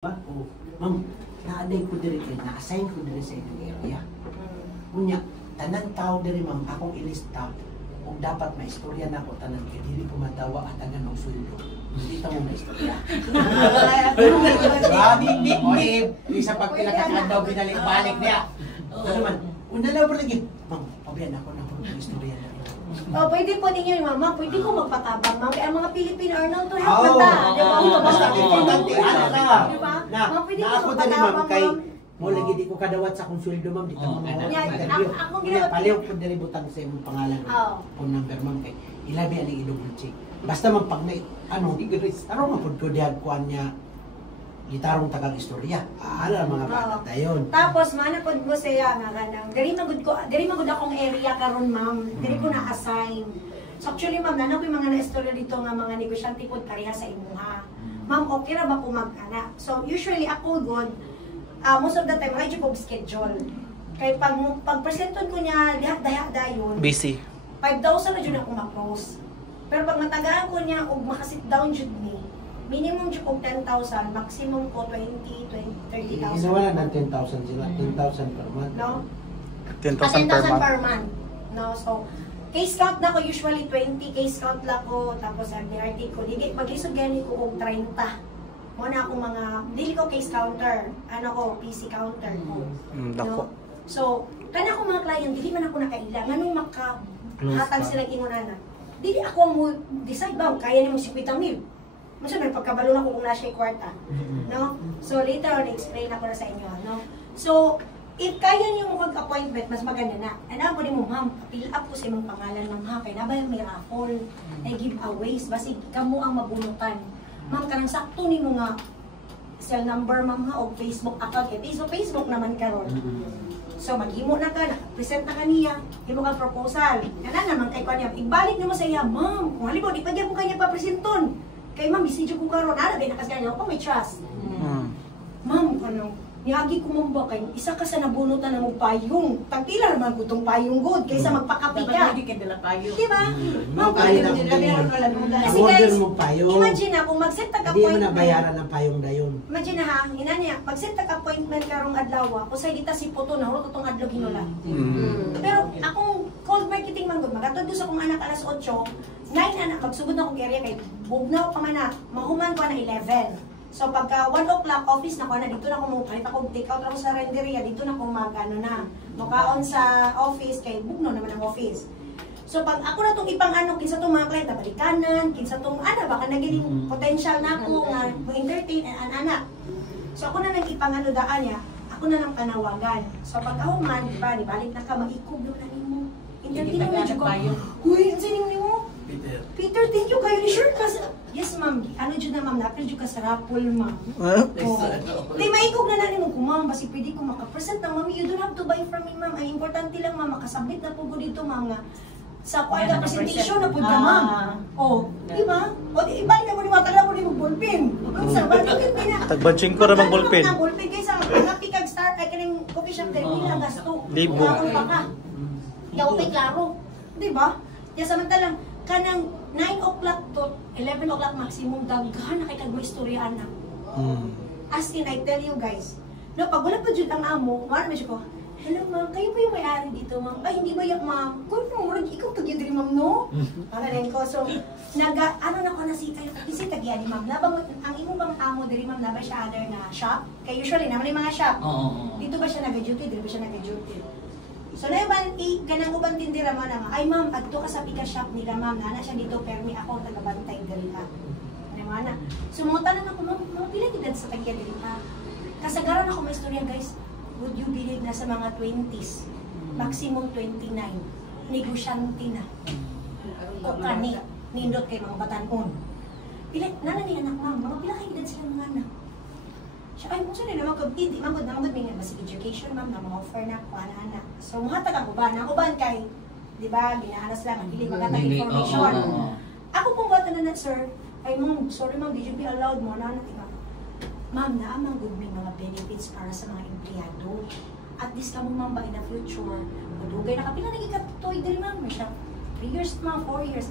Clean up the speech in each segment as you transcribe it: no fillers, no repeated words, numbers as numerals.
Oh, ma'am, naaday ko diri kay na-assign ko diri sa inyong area. Unya, tanan tao diri ma'am, akong ilista kung dapat maistorya na ko tanan kay dili ko matawa at tanan og sweldo. Hindi ta mo na istorya. Di sa pagpilakakan daw binalik-balik niya. Ano man, una na po lagi, ma'am, pabiyan ako na ko ng istorya na. Oh, pwede po ninyo, mama. Pwede ko magpatabang, ma'am. Kaya ang mga Pilipino are known to help mata. Di ba? Basta importante, ano na. Di ba? Na Ma'am, pwede ko ako dali ma'am, magpatabang, kay ma'am. mo lagi di ko kadawat sa akong sweldo ma'am, dito mo Yan, akong ginawa- paliw ko dali butang sa imong pangalan. Phone number ma'am kay ilabi ani i-double check. Basta man pag na ano, tarong man pud ko diha kuan niya gitarong tagang istorya. Ala mga bata tayon. Tapos manapod mo siya nga kanang diri magud akong area karon, ma'am. Diri ko na assign. So actually ma'am, nanako yung mga na-istorya dito nga mga negosyante pod pareha sa imuha. Ma'am, okay ra ba ko mag-ana? So usually ako good most of the time I job schedule. Kay pag-presenton ko niya diha dayon. Busy. 5,000 na jud ako ma-close. Pero pag matagaan ko niya og maka-sit down jud ni, minimum jud og 10,000, maximum ko 30,000. Ginawa na ng 10,000 sila, 10,000 per month. No? 10,000 per month. No, so case count na ko usually 20 case count la ko tapos MDRT ko dili maglisod gani ko og 30. Mo na ako mga dili ko case counter, ano ko PC counter ko. Dako. So kana ko mga client dili man ako nakaila nganong hatag sila ingon ana. Dili ako mo decide ba kaya nimo 50,000. Maso may pagkabalo na ko kung nasa kwarta. No? So later on explain ako na sa inyo, no? So if kaya niyo mo mag-appointment, mas maganda na. Ano po mo, ma'am, fill up ko sa imong pangalan, ma'am, ha? Kaya nabay may raffle, ay giveaways, basig kamo ang mabunutan. Ma'am, kanang sakto ni mo nga cell number, ma'am, ha, o Facebook account. Kaya Facebook naman karon. So, maghimo na ka, present na kaniya, himo kang proposal. Kana naman kay kanya, ibalik na mo sa iya, ma'am, kung halimbawa, di pa dyan ko kanya papresenton. Kay ma'am, bisidyo ko karon, ana, din nakas kanya, ako may trust. Ma'am, ano, niagi ko mong kay isa ka sa nabunutan ng payong. Tagpila naman ko itong payong good kaysa magpakapi ka. Dapat hindi ka dala payong. Di ba? Ma'am, Payong kasi na guys, mo payong. imagine na kung mag-set Hindi mo appointment. na bayaran ng payong dayon. Imagine na ha, ina niya, mag-set appointment karong adlaw, kung sa dita si Puto na hulog itong adlaw ginulan. Pero akong cold marketing man gud, magatod sa akong anak alas 8, 9 anak, magsugod na akong area kay bugnaw pa man na, mahuman ko na 11. So pagka 1 o'clock office na ko na dito na ko mo palit ako take out ako sa renderia dito na ko magano na makaon sa office kay bugno naman ang office. So pag ako na tong ipang-ano kinsa tong mga client balikanan, kinsa tong ana baka naging potential na ako nga mo-entertain an anak. So ako na nang ipang-ano daan niya, ako na lang panawagan. So pagka human, di ba, balik na ka maikob na nimo. Entertain mo jud ko. Uy, sining nimo? Peter, thank you kayo ni sure kasi yes ma'am, ano dyan na ma'am, napil dyan ka sa rapol ma'am. Di maikog na nanin mo ko ma'am, basi pwede ko makapresent ng ma'am, you don't have to buy from me ma'am, ang importante lang ma'am, makasubmit na po ko dito ma'am nga sa kwarta presentation na po ka ma'am. O, di ba? O, ibalik na mo ni matala mo ni mo ballpen. Sa balik na. Tagbanching ko ramang ballpen. Ballpen kayo sa mga pikag start, ay kaning coffee shop din, nila gasto. Libo. Kung pa ka. Yaw kay klaro. Di ba? Kaya samantalang, kanang 9 o'clock to 11 o'clock maximum daghan na kay kag maistorya anak. As in I tell you guys, no pag wala pa jud ang amo, wala medyo ko. Hello ma'am, kayo po yung may-ari dito ma'am. Ay hindi ba yak ma'am? Kung murag ikaw tagyan diri ma'am no? Para din ko so ano na ko na si kayo kasi tagyan ni ma'am. Labang ang imo bang amo diri ma'am na ba siya other nga shop? Kay usually naman yung mga shop. Dito ba siya nag-duty? Dito ba siya nag-duty? So na yung kanang ubang tindira mo na ay ma'am, adto ka sa pika shop nila ma'am, nana siya dito, permi ako taga-bantay diri ha. Ano mo na? So mga tanan ako, mga pila edad sa tagya diri ha. Kasagaran ako may istorya guys, would you believe na sa mga 20s, maximum 29, negosyante na. O kani, nindot kay mga batanon. Pila, nana ni anak ma'am, mga pila kay edad sila mga anak. Siya, ay, muso nila, hindi, magod may basic education, ma'am, na ma-offer na ako, anak. So, muhatag ang uban. Ang uban kay, di ba, ginaanas lang, hindi magatag information. Ako pong bata na sir, ay, ma'am, sorry ma'am, did you be allowed mo, anak, diba? Ma'am, naamang good may mga benefits para sa mga empleyado. At least ka mo, ma'am, ba in the future, madugay na kapila, nagikatoy din, ma'am, may siya, 3 years, ma'am, 4 years,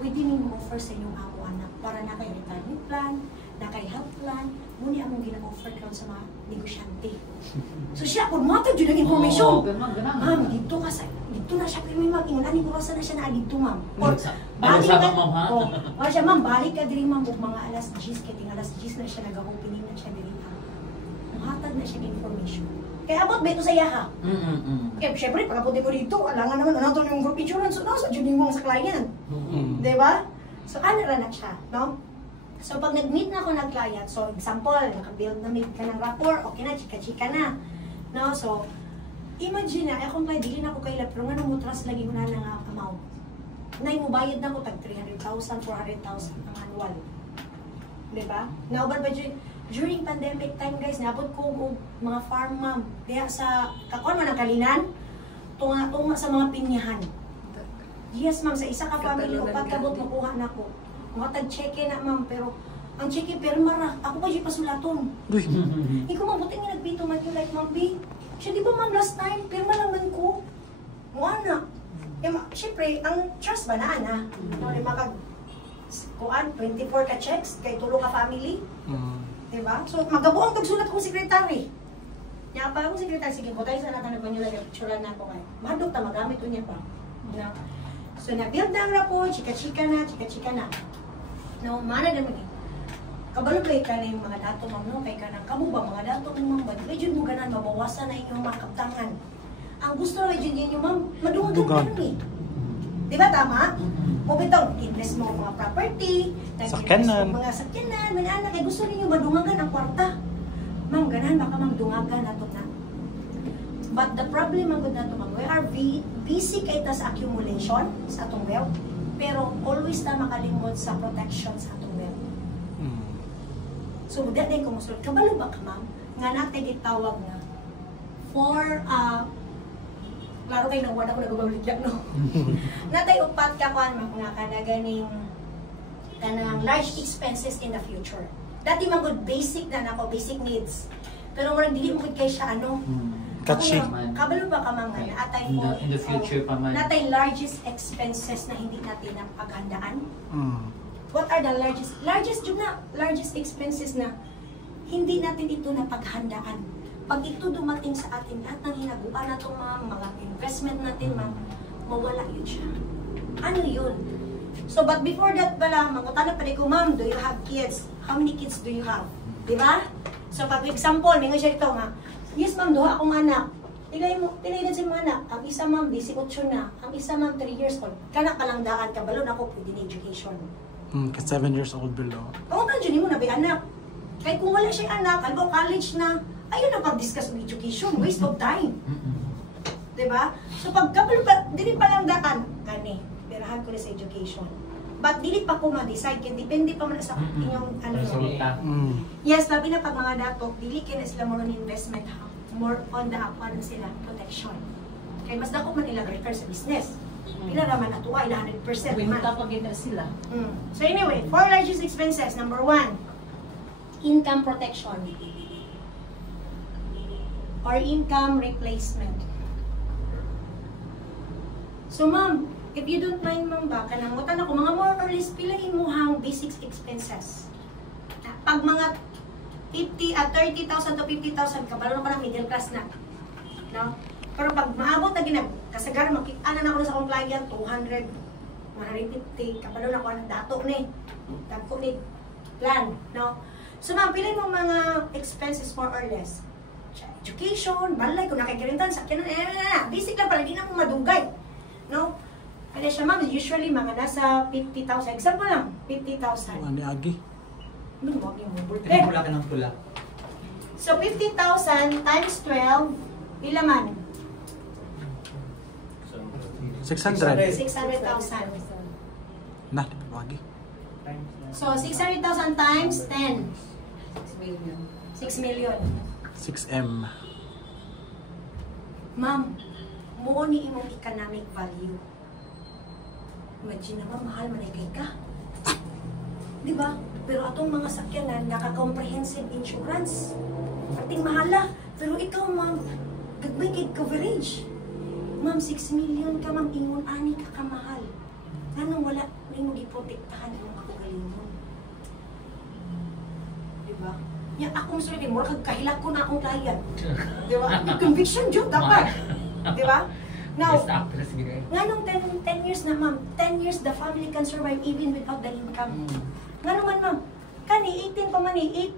pwede may offer sa inyong ako, anak, para na kayo retirement plan, na kay health plan, muni among gina-offer karon sa mga negosyante. So siya, kung matag yun ang information, ma'am, dito ka sa, dito na siya, pero may mag-ingon, ani burasan na siya na dito, ma'am. Or, balik ka, wala siya, ma'am, balik ka diri, ma'am, ug mga alas 10, kaya ting alas 10 na siya, nag-opening na siya diri, ma'am. Muhatag na siya ng information. Kaya abot ba ito sa iya, ha? Kaya, syempre, pagkapunti mo dito, alangan naman, ano ito yung group insurance, so, sa dyan yung sa client. Diba? So, ano na siya, no? So, pag nag-meet na ako ng client, so, example, nakabuild na meet ka ng rapport, okay na, chika-chika na. No? So, imagine na, akong client, dili na ako kaila, pero nga nung mutras lagi mo na ng amount. Nay mo bayad na ko tag 300,000, 400,000 ang annual. Diba? Now, but during pandemic time, guys, nabot ko mga farm ma'am. Kaya sa, kakuan man ang kalinan, tunga-tunga sa mga pinyahan. Yes, ma'am, sa isa ka family, upat kabot makuha na ko. Mga tag-check na, ma'am, pero ang check pero mara, ako pa di pasulaton. Ikaw mabuti nga nagpito man yung like, ma'am, B. Siya, di ba, ma'am, last time, pero malaman ko. Mukha na. Eh, syempre, ang trust ba na, ana? No, di makag, kuan, 24 ka checks, kay tulo ka family. Diba? So, magabuang tagsulat kong sekretary. Kaya pa akong sekretary, sige, butay sa natin na nila, picturean na ako kayo. Mahadok ta, magamit ko niya pa. No? So, na-build na ang rapport, chika-chika na. No, mana naman eh. Kabalo ba ka na yung mga dato, ma'am, no? Kaya ka na, kamo ba mga dato, ma'am, ba't medyo mo ganan, mabawasan na inyong mga kaptangan. Ang gusto na medyo ninyo, ma'am, madungan ka na eh. Diba, tama? O bitong, invest mo mga property, sakyanan, mga sakyanan, mga anak, kaya gusto ninyo madungagan ang kwarta. Ma'am, ganan, baka ma'am, dungagan na ito na. But the problem ang good na ito, ma'am, we are busy kay sa accumulation sa atong wealth, pero always na makalimot sa protection sa atong wealth. So, dahil kung musulod, kabalo ba ka, ma'am? Nga natin itawag na for, klaro kayo nang wala ko nagbabaligya, no? Natay upat ka kuan mga kadaganing kanang large expenses in the future. Dati man good basic na nako, basic needs. Pero murag dili mo gud kay siya ano. Catchy. Kabalo ba ka mga na atay mo in the future pa man. Natay largest expenses na hindi natin napaghandaan. What are the largest expenses na hindi natin ito napaghandaan? Pag ito dumating sa atin, lahat ng hinaguan natin, ma'am, mga investment natin, ma'am, mawala yun siya. Ano yun? So, but before that pala, magkutana pa rin ko, ma'am, do you have kids? How many kids do you have? Diba? So, pag example, may nga siya ito, ma'am. Yes, ma'am, duha akong anak. Tilay na sa mga anak. Ang isa, ma'am, 18 na. Ang isa, ma'am, 3 years old. Kanak kalangdaan, kabalon ako pwede na education. Ka 7 years old below. Oo, nandiyan mo na ba anak? Kahit kung wala siya anak, albo college na, ayun na pag-discuss ng education, waste of time. Diba? So pag dili pa lang dakan, kani, perahan ko na sa education. But dili pa ko ma-decide, kaya depende pa man sa inyong ano. Yes, labi na pag mga dato, dili kaya na sila more on investment, more on the upon sila, protection. Kaya mas dako man nila refer sa business. Pila naman natuwa, ila 100% man. sila. So anyway, 4 largest expenses. Number 1, income protection. Or income replacement. So ma'am, if you don't mind ma'am ba, kanang mutan ako, mga more or less, pilahin mo hang basic expenses. Pag mga 30,000 to 50,000, kabalo na ko ng middle class na. No? Pero pag maabot na ginag, kasagar, makita na ako na sa akong client, 200, 150, kabalo na ko ng dato ni. Dato ni plan. No? So ma'am, pilahin mo mga expenses more or less. Education, balay, kung nakikirintan, sakyan na, basic lang pala, di na mo madugay. No? Kaya siya, ma'am, usually mga nasa 50,000. Example lang, 50,000. Ano ni Agi? Ano mo, yung mobile? Pula ka ng pula. So, 50,000 times 12, pila man? 600. 600,000. Nah, di ba Agi? So, 600,000 times 10. 6 million. 6M. Ma'am, muo ni imong economic value. Imagine naman, mahal man ay kay ka. Diba? Pero atong mga sakyanan, naka-comprehensive insurance. Ating mahala. Pero ikaw, ma'am, gagmay kay coverage. Ma'am, 6 million ka, ma'am, ingon, ani ka kamahal. Anong wala, rin mo giprotektahan yung ako galingon. Diba? Ya, ako mas rin, mura kahilak ko na akong client. Diba? May conviction dyan, dapat. Diba? Now, Best actress gini. nganong 10 years na ma'am, 10 years the family can survive even without the income. Nga naman ma'am, kani 18 pa man 18,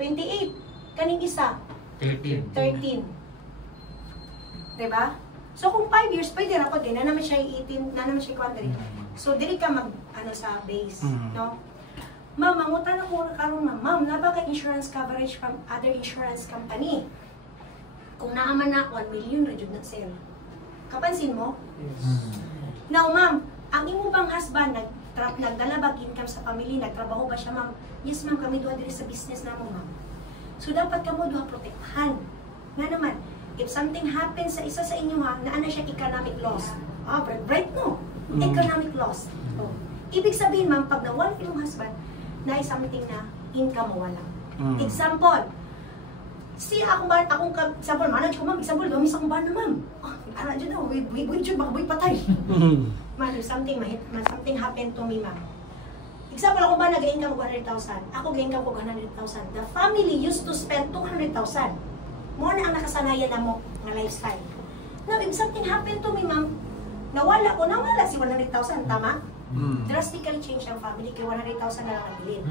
28, kaning isa, 13. Diba? So kung 5 years, pwede na po din, na naman siya 18, na naman siya 23. So dili ka mag, sa base, no? Ma'am, mangutan ako na karon ma'am, nabaka insurance coverage from other insurance company. Kung naaman na 1 million, rajud na sale. Kapansin mo? Now, ma'am, ang imo bang husband nagdala ba income sa family, nagtrabaho ba siya, ma'am? Yes, ma'am, kami duha diri sa business namo, ma'am. So, dapat kamo duha protektahan. Nga naman, if something happens sa isa sa inyo, ha, na ano siya economic loss. Ah, right, no? Economic loss. Oh. Ibig sabihin, ma'am, pag nawala yung husband, na something na income mo wala. Example, akong example, manage ko, ma'am, example, gamis akong bana, ma'am. Ara dyan na, buhay dyan, baka buhay patay. Ma'am, something happened to me, ma'am. Example, ako ba nag-income ko 100,000? Ako ga-income ko 100,000. The family used to spend 200,000. Mo na ang nakasanayan na mo ng lifestyle. Now, if something happened to me, ma'am, nawala si 100,000, tama? Drastically change ang family, kay 100,000 na lang ang bilin.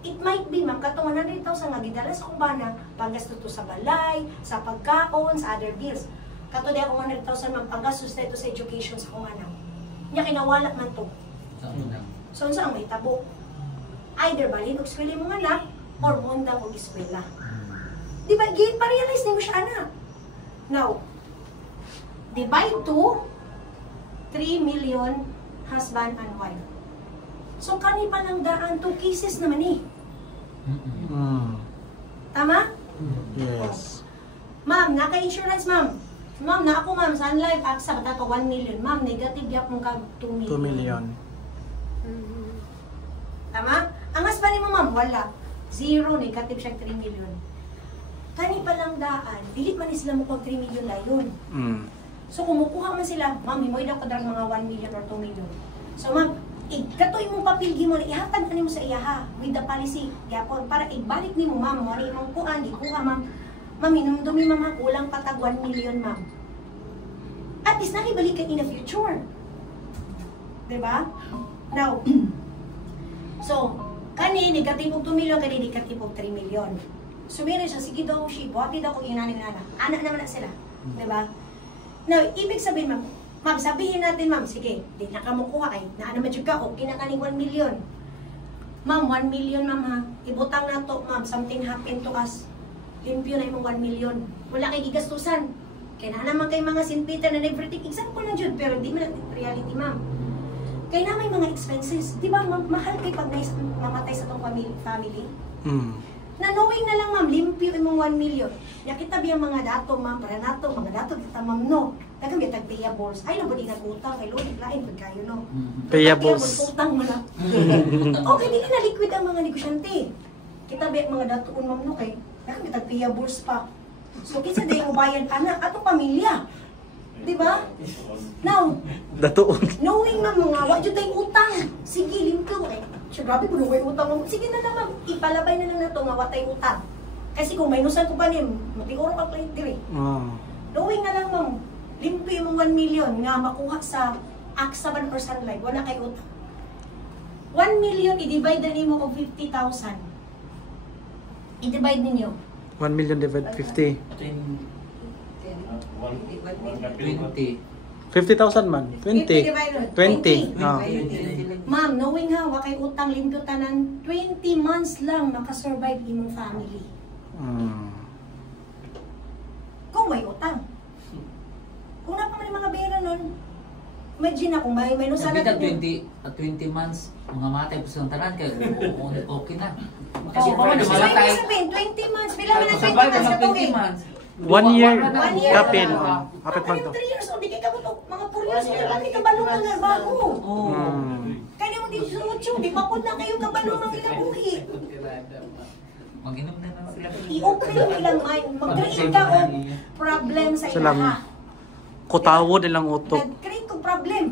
It might be, ma'am, katong 100,000 nga gidala sa kumbana, panggasto to sa balay, sa pagkaon, sa other bills. Kato di ako 100,000, ma'am, panggastos na ito sa education sa kong anak. Nya kinawala man to. So, saan may tabo? Either balhin og eskwela mong anak, or mundang og eskwela. Di ba, pa-realize ni mo siya, anak. Now, divide to 3 million husband and wife. So, kani pa lang daan, 2 cases naman eh. Tama? Yes. Ma'am, naka-insurance, ma'am. Ma'am, na ako, ma'am, Sun Life, AXA, bata ko 1 million. Ma'am, negative yap mong ka 2 million. 2 million. Tama? Ang husband mo, ma'am, wala. 0, negative siya 3 million. Kani pa lang daan, dilit man sila mo kung 3 million layon. So, kumukuha man sila, ma'am, mo daw kadrag mga 1 million or 2 million. So, ma'am, katoy mong papilgi mo, ihatag ka mo sa iyaha with the policy. Yapon, para ibalik ni mo, ma'am, mo imong kuan, di kuha, ma'am. Ma'am, inumdumi, ma'am, kulang patag 1 million, ma'am. At least, nakibalik ka in the future. Diba? Now, so, kani, negative og 2 million, kani, negative og 3 million. So, meron siya, sige daw, buhati daw kung inanin na. Anak naman na sila. Diba? Now, ibig sabihin, ma'am, ma'am, sabihin natin, ma'am, sige, di na ka makuha ay, naano madyo ka, okay na kaning 1 million. Ma'am, 1 million, ma'am, ha, ibutang na to, ma'am, something happened to us. Limpyo na yung 1 million. Wala kay gigastusan. Kaya na naman kay mga St. Peter na everything. Example na dyan, pero di man reality, ma'am. Kaya na may mga expenses. Di ba, mahal kay pag mamatay sa tong family? Na knowing na lang, ma'am, limpyo yung 1 million. Nakita ba yung mga dato, ma'am, para nato, mga dato, kita, ma'am, no. Nagamit ang payables. Ay, nabudi nga utang, kay Lodi, lain, pag kayo, no. Payables. Utang mo na. Okay, di na liquid ang mga negosyante. Kita ba yung mga dato, ma'am, no, kay nagamit ang payables pa. So, kinsa din mo bayad, anak, atong pamilya. Di ba? Now, Datoon. knowing na mga wajud tayong utang. Sige, limpyo eh. Siya, grabe ko nung utang mo. Sige na lang, ma'am. Ipalabay na lang na ito nga watay utang. Kasi kung may nusan ko pa niya, matiguro ka plate dire. Knowing na lang, ma'am, limpyo yung 1 million nga makuha sa AXA ban or Sun Life. Wala kay utang. 1 million, i-divide na nimo og 50,000. I-divide ninyo. 1 million divided 50. 50,000 man. 20. 20. Ma'am, knowing ha, wakay utang limpyo tanan, 20 months lang makasurvive imong family. Kung may utang. Kung na pa man yung mga bera nun, imagine na kung may nusan Sabi natin. ka 20 months, mga matay po sa tanan kaya okay na. Kasi Oh, pa man so, namatay. ibig sabihin, 20 months, pila man ang 20 Survive months na katong 20 months. 1 year. 1 year. Kapil. Kapit man to. 3 years old, di kay kabot mga 4 years old, lang di kabalo na nga bago. Kaya mo di sucho, di pa po na kayo kabalo ng ilabuhi. Mag-inom na naman sila. I-okay yung ilang mind. Mag-create ka o problem sa Silang ilaha. kutawo nilang utok. Nag-create ko problem.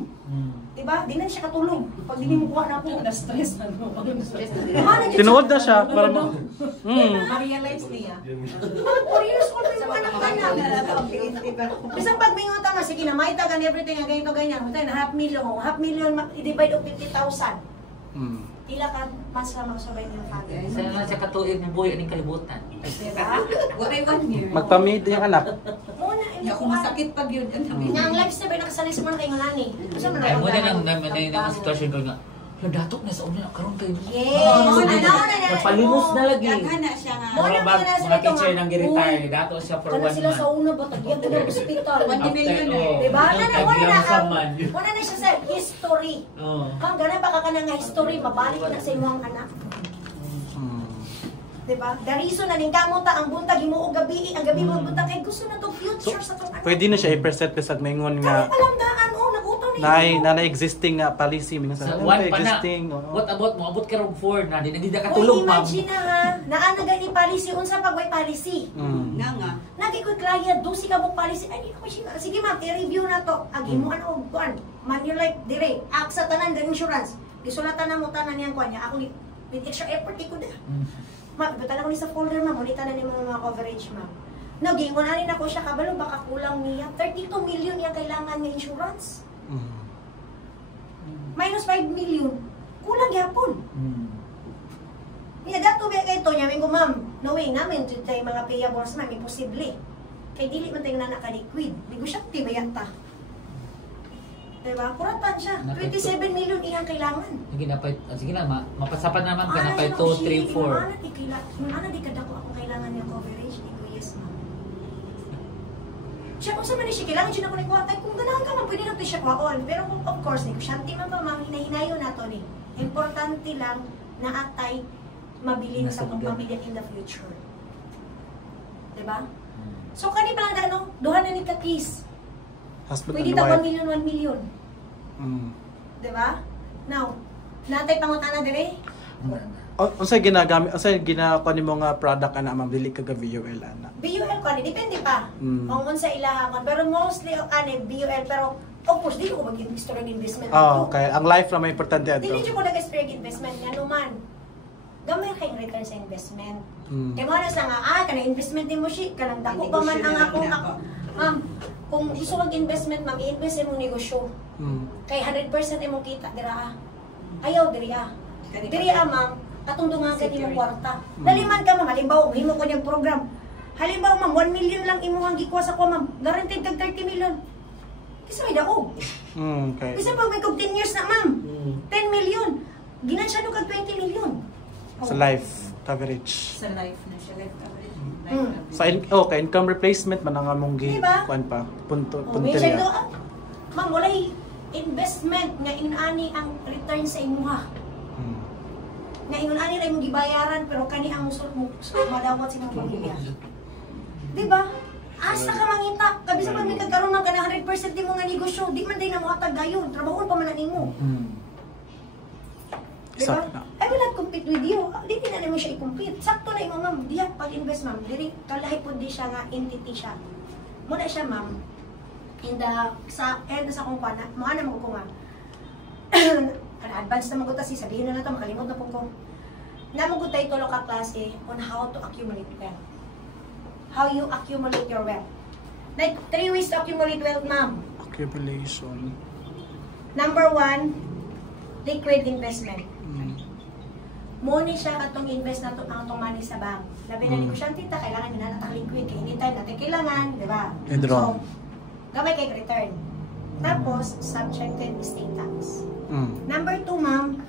Diba? Di na siya katulog. Pag di mo kuha na po. Na-stress ano. Tinuod na siya para mo. Ma-realize niya. 4 years old rin mo anak ka na. Isang pagmingon ka nga, sige na, may tagan everything, ganito, ganyan. Ito na, $500,000. i-divide of 50,000. Tila ka mas magsabay ng father. Sana na siya katuig ng buhay aning kalibutan. Diba? Waray 1 year. Magpamid yung anak. Muna, Hindi ako masakit pag yun. Nga ang lifestyle ay nakasalis mo na kayo nani. Kasi mo Kaya mo na na ng sitwasyon ko nga. Datok na sa una, karon kayo. Yes! Ano na Nagpalimos na lagi. Daghana siya nga. Mga teacher nang gi-retire, dato siya for 1 Kana sila sa month. una ba? Tagyan ko na hospital. 1 million na. Diba? Tagyan Wala na siya sa history. Kang ganun pa ka na nga history, mabalik na sa imong anak. Diba? The reason na ning kamuta ang buntag himuog gabi, ang gabi mo buntag kay gusto na to future sa tong anak. Pwede na siya i-present ka sa maingon Kami nga palamdaan, nagutaw na na existing nga policy minsan. Sa one pa na. Existing. What about mo? Abot ka rog 4 na, di nagida ka Uy, tulog, ma'am. imagine na ha, naana gani policy, unsa pag may policy. Nga nga. Nagikoy client, do si kabuk policy. Ay, di ko siya. Sige ma'am, i-review na to. Agi mo ano og kuan. Manulife dire. Aksa tanan ng insurance. Gisulatan na mo tanan niyang kuan niya. Ako with extra effort ko da. Ma'am, ibutan ako ni sa folder ma'am. Ulitan na ni mga coverage ma'am. No, gingon na rin ako siya kabalo baka kulang niya. 32 million yung kailangan ng insurance. Minus 5 million. Kulang yapon. Niya dato ba kay to niya mingo ma'am. Knowing namin to tay mga payables ma'am imposible. Kay dili man tayo na naka-liquid. Bigo siya tibayata. Diba? Kuratan siya. 27 million iyang kailangan. Sige na, mapasapan na ma'am ka na pa 2, 3, 4. Ano di kadako ako kailangan ng coverage? Digo, yes ma'am. Siya kung saan man siya, kailangan siya na ko nagkuhatay. Kung ganahan ka man, pwede na ito siya kwaon. Pero of course, negosyante man pa, ma'am, hinahinayo na to ni. Importante lang na atay mabili na sa pamilya in the future. Diba? So, kani pa lang na, ano, duha na ni ka-kiss. Husband Pwede and ta 1 wife. million, 1 million. Diba? Now, natay pangutana dire? Unsay ginagamit, unsay ginakuha nimo nga product ana ma'am dili ka VUL ana. BUL ko, depende pa. Kung unsa ilahakon. Pero mostly, BUL, pero of course, di ko mag-investor ng investment. Okay, ang life na may importante ato. Dili ko nag-explore investment nga naman. Gamay kayong return sa investment. Kaya mo na sa nga, kana investment din mo siya, kanang dako pa man ang akong ma'am, kung gusto mag-investment, ma'am, i-invest mo negosyo. Kay 100% imong kita, dira. Ayaw, dira. Dira, ma'am, katungtungan ka imong kwarta. Daliman ka, ma'am, halimbawa, himo ko niyang program. Halimbawa, ma'am, 1 million lang imuhang gikuha sa ko, ma'am. Guaranteed kag 30 million. Kasi may daog. Okay. Kasi pag may kog 10 years na, ma'am, 10 million. Ginansya kag 20 million. Sa life coverage. Sa life na siya. Life coverage. Sa income replacement man ang among gi Diba? kuan pa. Punto Minsan punteriya. doon, ma'am, walay investment nga inani ang return sa imuha. Nga ingon-ani ra imong gibayaran pero kani ang musul mo madawat sa imong pamilya. Diba? Asa ka mangita, kabi sa pag may kagkaroon ng kana 100% di mo nga negosyo, di man din na mo hatag dayon, trabaho pa man nimo. Diba? Sakto. I will not compete with you. Di na nimo siya i-compete. Sakto na imo ma'am, diya pag-invest ma'am, diri kalahi pud di siya nga entity siya. Muna siya ma'am. In the sa kung kuan, mga na mo ko nga. Advance na maguta si sabihin na to makalimot na pud ko. Namugod tayo tulo ka klase on how to accumulate wealth. How you accumulate your wealth. Like 3 ways to accumulate wealth, ma'am. Accumulation. Number 1, liquid investment. Money siya katong invest na ang itong money sa bank. Labi na negosyante ta, kailangan nila natang liquid. Kaya anytime natin kailangan, di ba? Withdraw. So, gamay kay return. Tapos, subjected estate tax. Number 2, ma'am,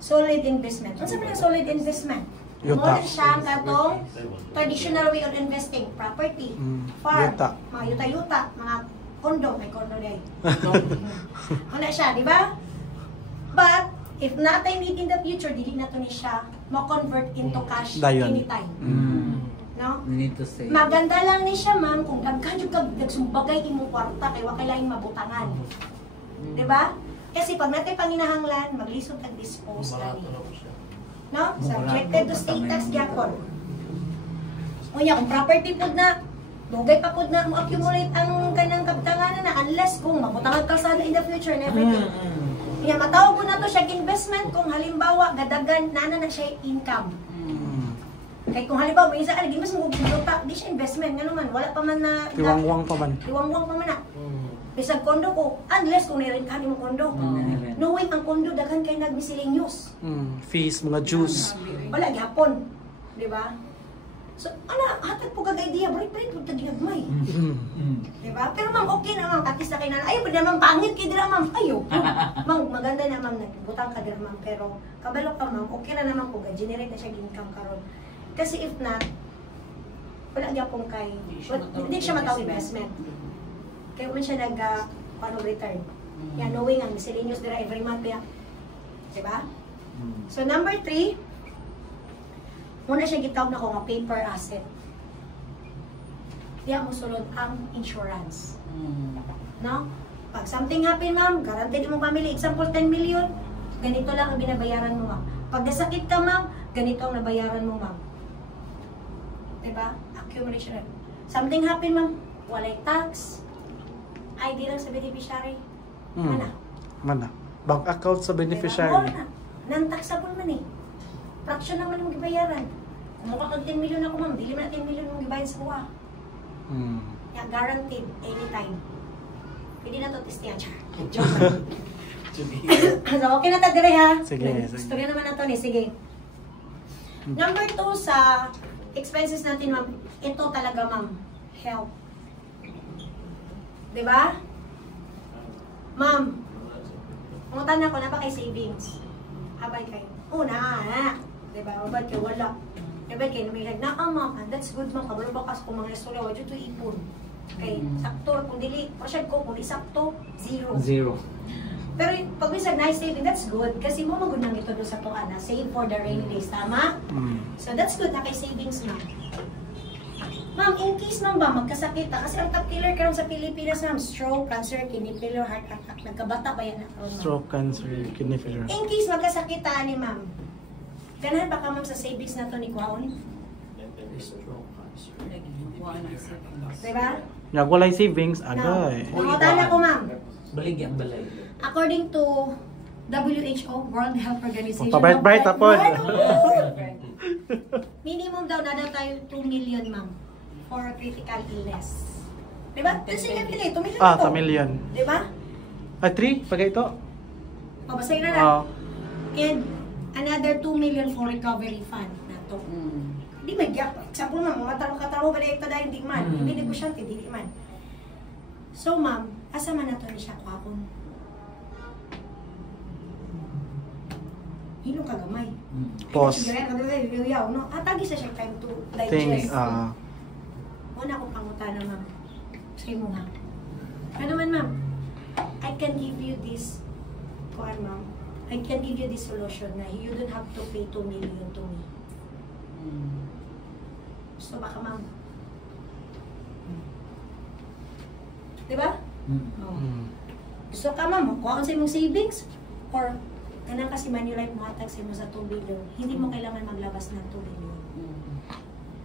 solid investment. Ano sabi ng solid investment? Yuta. Money siya katong traditional way of investing. Property, farm, Yuta. mga yuta-yuta, mga kondo, may kondo din. Ano siya, di ba? But, if natay need in the future, dili na to ni siya ma-convert into cash Dayon. anytime. No? You need to say. Maganda lang ni siya, ma'am, kung dagkadyo kag nagsumbagay imong kwarta kay wa kay laing mabutangan. 'Di ba? Kasi pag natay panginahanglan, maglisod kag dispose gani. No? Subjected to state tax gyapon. Unya kung property pud na dugay pa pud na mo accumulate ang kanang kaptanganan na unless kung mabutangan kalsada in the future and everything. Kaya matawag ko na to siya investment kung halimbawa gadagan nana na siya income. Kaya kung halimbawa may isa invest mo kung lupa, di siya investment nga naman wala pa man na Tiwangwang pa man. Tiwangwang pa man na. Bisag kondo ko, unless kung nirentahan mo kondo. Knowing ang kondo daghan kay nag-miscellaneous. Fees, mga juice. Wala gyapon, di ba? So, hatag po kag idea, break po tadi gagmay. Di ba? Pero ma'am, okay na ma'am, katis na kay nanay. Ayaw, ba naman pangit kay dira ma'am? Ayaw. Ma'am, maganda na ma'am, nagbutang ka dira ma'am. Pero, kabalo ka ma'am, okay na naman po, generate na siya income karon. Kasi if not, wala gyapon kay, hindi siya matawag investment. Kaya man siya return. Yan, knowing ang miscellaneous dira every month ya. Di ba? So, number 3, muna siya gitawag na ko nga paper asset. Diya mo sulod ang insurance. No? Pag something happen, ma'am, guaranteed mo family. Example, 10 million, ganito lang ang binabayaran mo, ma'am. Pag nasakit ka, ma'am, ganito ang nabayaran mo, ma'am. Diba? Accumulation. Something happen, ma'am, walay tax, ID lang sa beneficiary. Mana? Bank account sa beneficiary. Diba? Non-taxable man eh. Fraction naman yung gibayaran. Kung mukha kag 10 million ako, ma'am, dili man na 10 million yung gibayan sa kuha. Yeah, guaranteed, anytime. Pwede na to testiyan. So, okay na ta dire ha? Sige. Istorya naman na to ni, sige. Number 2 sa expenses natin, ma'am, ito talaga, ma'am, health. Diba? Ma'am, pumunta na ko, na ba kay savings? Abay kayo. Na. Diba? Abay kayo, wala. Abay kayo, namiglag na, ma'am, that's good, ma'am. Kabalo bakas kung mga restaurant, wala to ipon. Okay, sakto, kung dili, pasyad ko, kung isakto, zero. Pero pag minsan nice saving, that's good. Kasi mo magunang ito doon sa tuwa na save for the rainy days, tama? So that's good na kay savings, ma'am. Ma'am, in case ma'am ba, magkasakit ka, kasi ang top killer karon sa Pilipinas, ma'am, stroke, cancer, kidney failure, heart attack, nagkabata ba yan na karon, ma'am? Stroke, cancer, kidney failure. In case magkasakit ta ni ma'am, ganahan ba ka ma'am sa savings na to ni Kwaon? Diba? Nagwalay savings, agay. Nangutan ako, ma'am. Baligyan balay. According to WHO, World Health Organization, Pabright tapon. minimum daw na tayo 2 million, ma'am, for a critical illness. Diba? Kasi nga pili, 2 million to. 2 million. Diba? 3? Pagka ito? Babasahin na lang. And another 2 million for recovery fund na to. Di magyap. Example, ma'am, mataro-kataro ba na ito dahil hindi man. Hindi negosyante, hindi man. So, ma'am, asa man na to ni siya kwakon? Hino kagamay. Pause. No? Atagi sa siya time to Things, digest. Una ko pangutana, ma'am. Say mo, ha? Ano man, ma'am? I can give you this, kuan, ma'am. I can give you this solution na you don't have to pay 2 million to me. Gusto ba ka, ma'am? Diba? Gusto ka, ma'am? Kuha sa imong savings? Or ganang kasi Manulife mo hatag sa imo sa 2 billion, hindi mo kailangan maglabas ng 2 billion.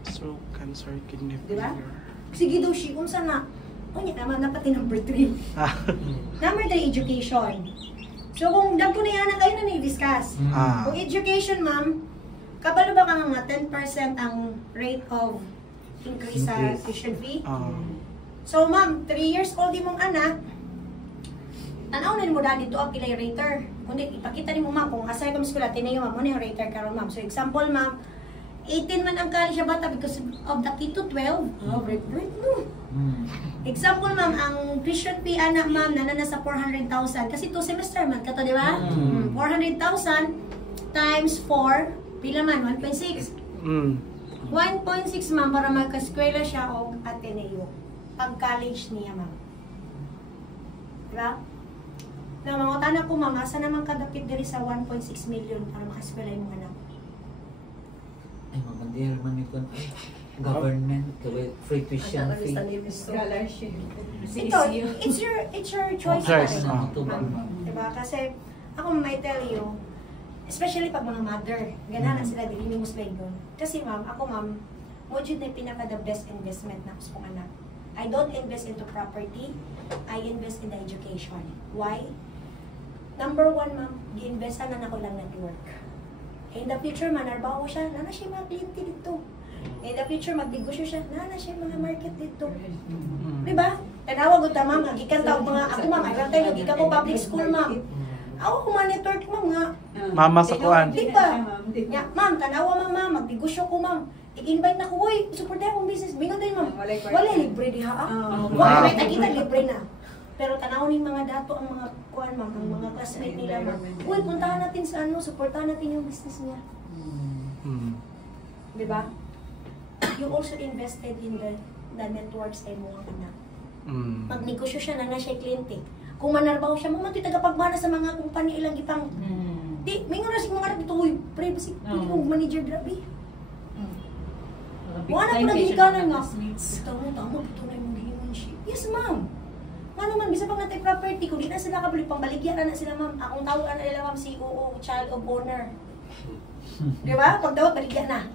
Stroke, cancer, kidney Diba? failure. Sige daw siya, kung sana, unya naman, napati number 3. Number 3, education. So kung dagko na yan, kayo na i-discuss. Kung education, ma'am, kabalo ba ka nga 10% ang rate of increase sa tuition fee? So ma'am, 3 years old imong anak, tanaw na mo dali dito ang pilay rater. Kundi ipakita nimo ma'am kung asay kami eskwela tinayo ma'am mo ni rater karon ma'am. So example ma'am, 18 man ang kali siya bata because of the K to 12. Break no. Example ma'am, ang tuition fee anak ma'am na sa 400,000 kasi 2 semester man kato di ba? 400,000 times 4 pila man 1.6. 1.6 ma'am para magka-eskwela siya o Ateneo. Pag college niya ma'am. Diba? Na mga tanak ko, ma'am, asa naman kadapit diri sa 1.6 million para makaskwela yung anak. Ay, mabandir man ito. Government, free tuition fee. Scholarship. Ito, it's your choice. Choice, Diba? Kasi, ako may tell you, especially pag mga mother, ganahan sila dili ni Muslim doon. Kasi ma'am, ako ma'am, what yun na pinaka the best investment na sa anak. I don't invest into property, I invest in the education. Why? Number one, ma'am, gi-investan na ako lang network. In the future, manarbaho siya, nana siya mga kliyente dito. In the future, magnegosyo siya, nana siya mga market dito. Diba? Tanawa ko ta, ma'am, hagikan tao mga, ako ma'am, ay lang tayo, gikan ko public school, ma'am. Ako kuma network, ma'am, nga. Mama sa kuan. Diba? Ya, ma'am, tanawa, ma'am, magnegosyo ko, ma'am. I-invite na ko, uy, supportahan akong business. Bingo din, ma'am. Wala libre diha, Wala, may tagita, libre na. Pero tanaw ni mga dato ang mga kuan ma'am, ang mga classmate nila ma'am. Uy, puntahan natin sa ano, supportahan natin yung business niya. Di ba? You also invested in the network sa imong anak. Magnegosyo siya na siya kliyente. Kung manarbaho siya, mama, ito'y tagapagmana sa mga kumpanya ilang gipang. Di, may nga rasing mga dito, uy, privacy, hindi mo manager, grabe. Wala ko nagigikanan nga. Tama, ito na yung gihingan siya. Yes, ma'am. Ano man, bisa pag natin property, kung di na sila kabalik, pambaligyan na sila, ma'am. Akong tawag na nila, ma'am, COO, child of owner. Di ba? Pag daw, baligyan na.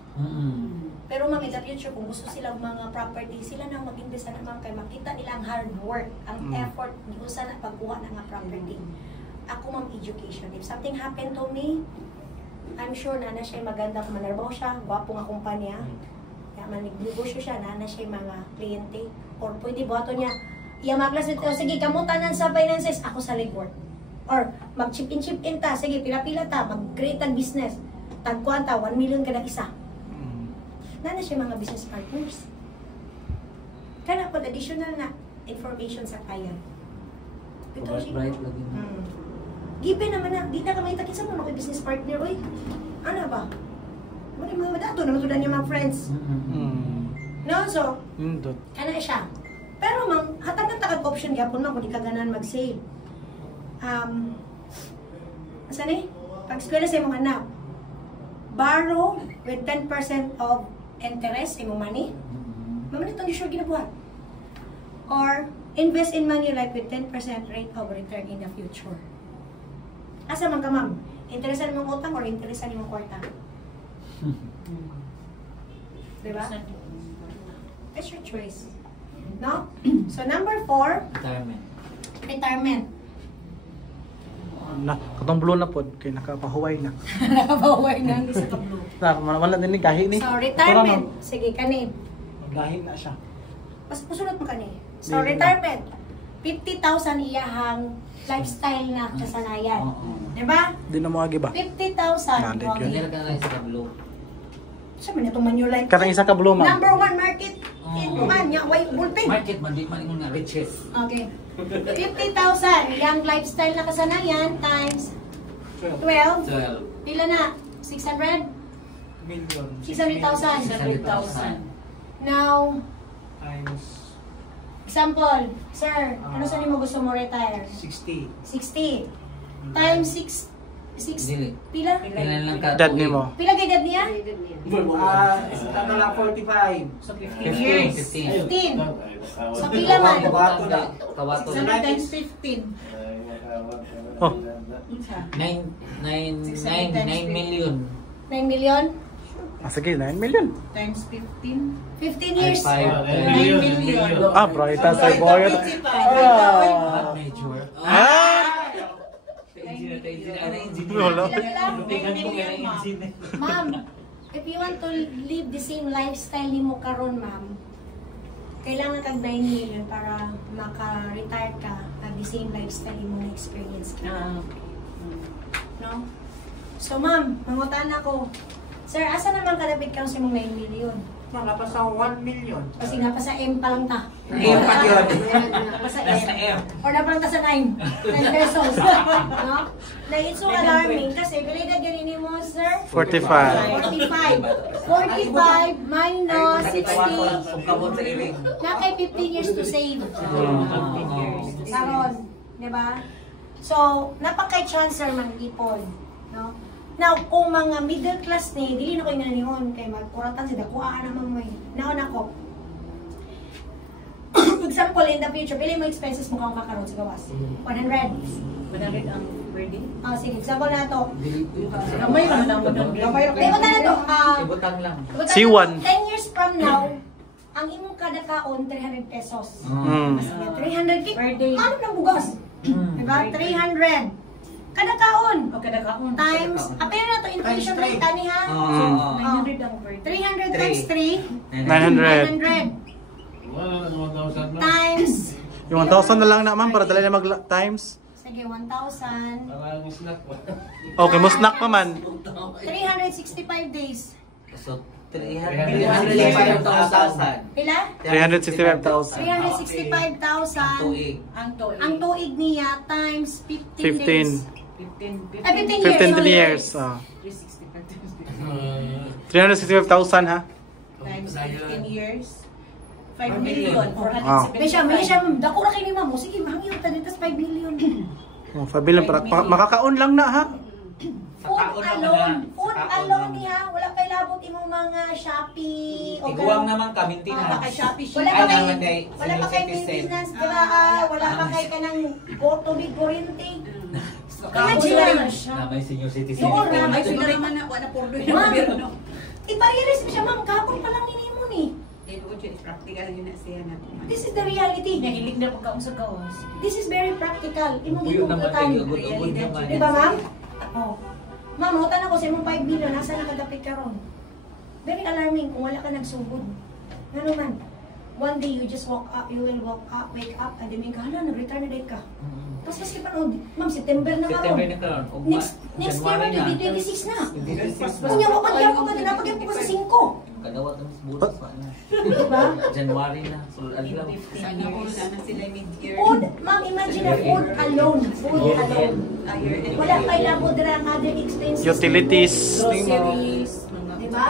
Pero ma'am, in the future, kung gusto sila mga property, sila nang mag-invest na ma'am, kaya makita nila ang hard work, ang effort, yung sana pagkuha ng mga property. Ako ma'am, education. If something happened to me, I'm sure na siya maganda, kung manarbaw siya, gwapong ang kumpanya, kaya manig-negosyo siya, na siya mga kliyente, or pwede buhato niya, iya maglas ito, sige, kamutanan sa finances, ako sa legwork. Or, mag-chip in ta, sige, pila-pila ta, mag-create ang business. Tagkuhan ta, 1 million kada isa. Nana siya mga business partners. Kana po, additional na information sa client. Ito siya. Right lagi. Gibe naman na, di na kami takit sa mga business partner, oy. Ano ba? Wala mga madato, naman to niya mga friends. No, so, ano siya? Pero ma'am, hatag ng takag option gyapon ma'am kung di ka ganan mag-save. Saan eh? Pag-eskwela sa imong anak, borrow with 10% of interest sa imong money. Ma'am, itong usual ginabuhat. Or, invest in money like with 10% rate of return in the future. Asa man ka ma'am? Interesan mong utang or interesan mong kwarta? Diba? That's your choice. No? So, number 4, Retirement. retirement. Na, katong blue na pod kay nakapahuway na. Nakabaway na ang isa ka blue. Wala din ni gahi ni. So, retirement. Sige, kani. Gahi na siya. Mas pusunod mo kani. So, retirement. 50,000 iyahang lifestyle na kasanayan. Diba? Di na mo agi ba? 50,000. Balik yun. Hindi na ka lang sa kablo. Sabi na itong Manulife. Katong isa ka blue ma'am. Number 1 market in Kumanya. Way, bullpen. Market man, di man ingon nga riches. Okay. 50,000 young lifestyle na kasanayan times 12. 12. Pila na? 600? Million. 600,000. 600,000. Now, Times example, sir, ano sa mo gusto mo retire? 60. 60. Times 6. Dili. Pila? Kailan lang ka? Dad ni mo. Pila kay dad niya? Ano lang, 45. So, 15. 15. Sa pila man? Kawato. 600 times 15. Oh. 9 million. 9 million? Sige, 9 million. Times 15. 15 years? 9 million. Bright as a boy. Major. Wala. Ma'am, if you want to live the same lifestyle ni mo karon, ma'am, kailangan kag 9 million para maka-retire ka at the same lifestyle mo na experience ka. No? So, ma'am, mangutan ako. Sir, asa naman kalapit kang sa mong 9 million? Mga pa sa 1 million. Kasi nga pa sa M pa lang ta. M pa yun. Pa sa M. Or na pa lang ta sa 9. 9 pesos. No? Na it's so alarming kasi bilay ganini mo, sir? 45. 45. 45 minus 60. Kabot sa iring. Na kay 15 years to save. Karon, di ba? So, napaka-chance sir mag-ipon. No? Now, kung mga middle class ni, dili na ko yung nanihon, kay magkuratan sila, kuhaan naman mo yun. Naon ako. Example, in the future, pili mo expenses mo kang kakaroon sa gawas. 100. 100 ang per day. Sige, example na to. Gamay naman ang 100. Ibutang na to. Ibutang lang. C1. 10 years from now, ang imong kada kaon, 300 pesos. 300 Per day. Ano ng bugas? Diba? 300 Kada kaon. O kada kaon. Times, apel na to inflation Times rate, ani ha? Oo. 900 ang per day. 300 times 3, 900. 900. Wala na 1,000 na. Times, Yung 1,000 na lang na ma'am para dali na mag-times. sige, 1,000. Wala ang snack pa. Okay, mo snack pa man. 365 days. So, 365,000. 365,000. Pila? 365,000. 365,000. Tuig. Ang to. Ang tuig niya times 15 days. 15. 15. Ay, 15 years. 15 sorry. years. Oh. 365 365,000 ha? times 15 years. 5 million. May siya, 475. dako ra kay ni ma'am. Sige, mahangin ta dito sa 5 million. Oh, Fabilan para makakaon lang na ha. Food alone. Food alone niya. Wala kay labot imong mga Shopee o Iguang naman ka, maintenance. Baka Shopee Wala siya. pa kay naman kay wala pa kay senior citizen. maintenance dira, wala pa kay kanang tubig kuryente. Kaya Imagine siya. Na may senior citizen. Noon, Ay, Ay, siguro naman na wala por doon Ma'am. na gobyerno. ipa-realize mo siya, ma'am, kahapon pa lang ninimo ni. Dito ko siya practical yun na siya na. This is the reality. Nahilig na pagkaon sa gawas. This is very practical. Imong Uyo naman gitugutan. kayo, good naman. Di ba, ma'am? Oh. Ma'am, hutan ako sa imong 5 million, nasa nakadapit ka ron? Very alarming kung wala ka nagsugod. Ano man, one day you just walk up, you will walk up, wake up, and then may hala, nag-retire na date ka. Tapos kasi panood, ma'am, September na ka September ron. na karon. Next year, January na. 2026 na. 26 Kung niya mapagyapo ka, dinapagyapo ka sa 5. Kadawa ng butas pa na. Diba? January na. Sulod adlaw. Sana all na sila mid-year. Food, ma'am, imagine na food alone. Food alone. Wala kay labo dira ang other expenses. Utilities. Groceries. Mga Diba?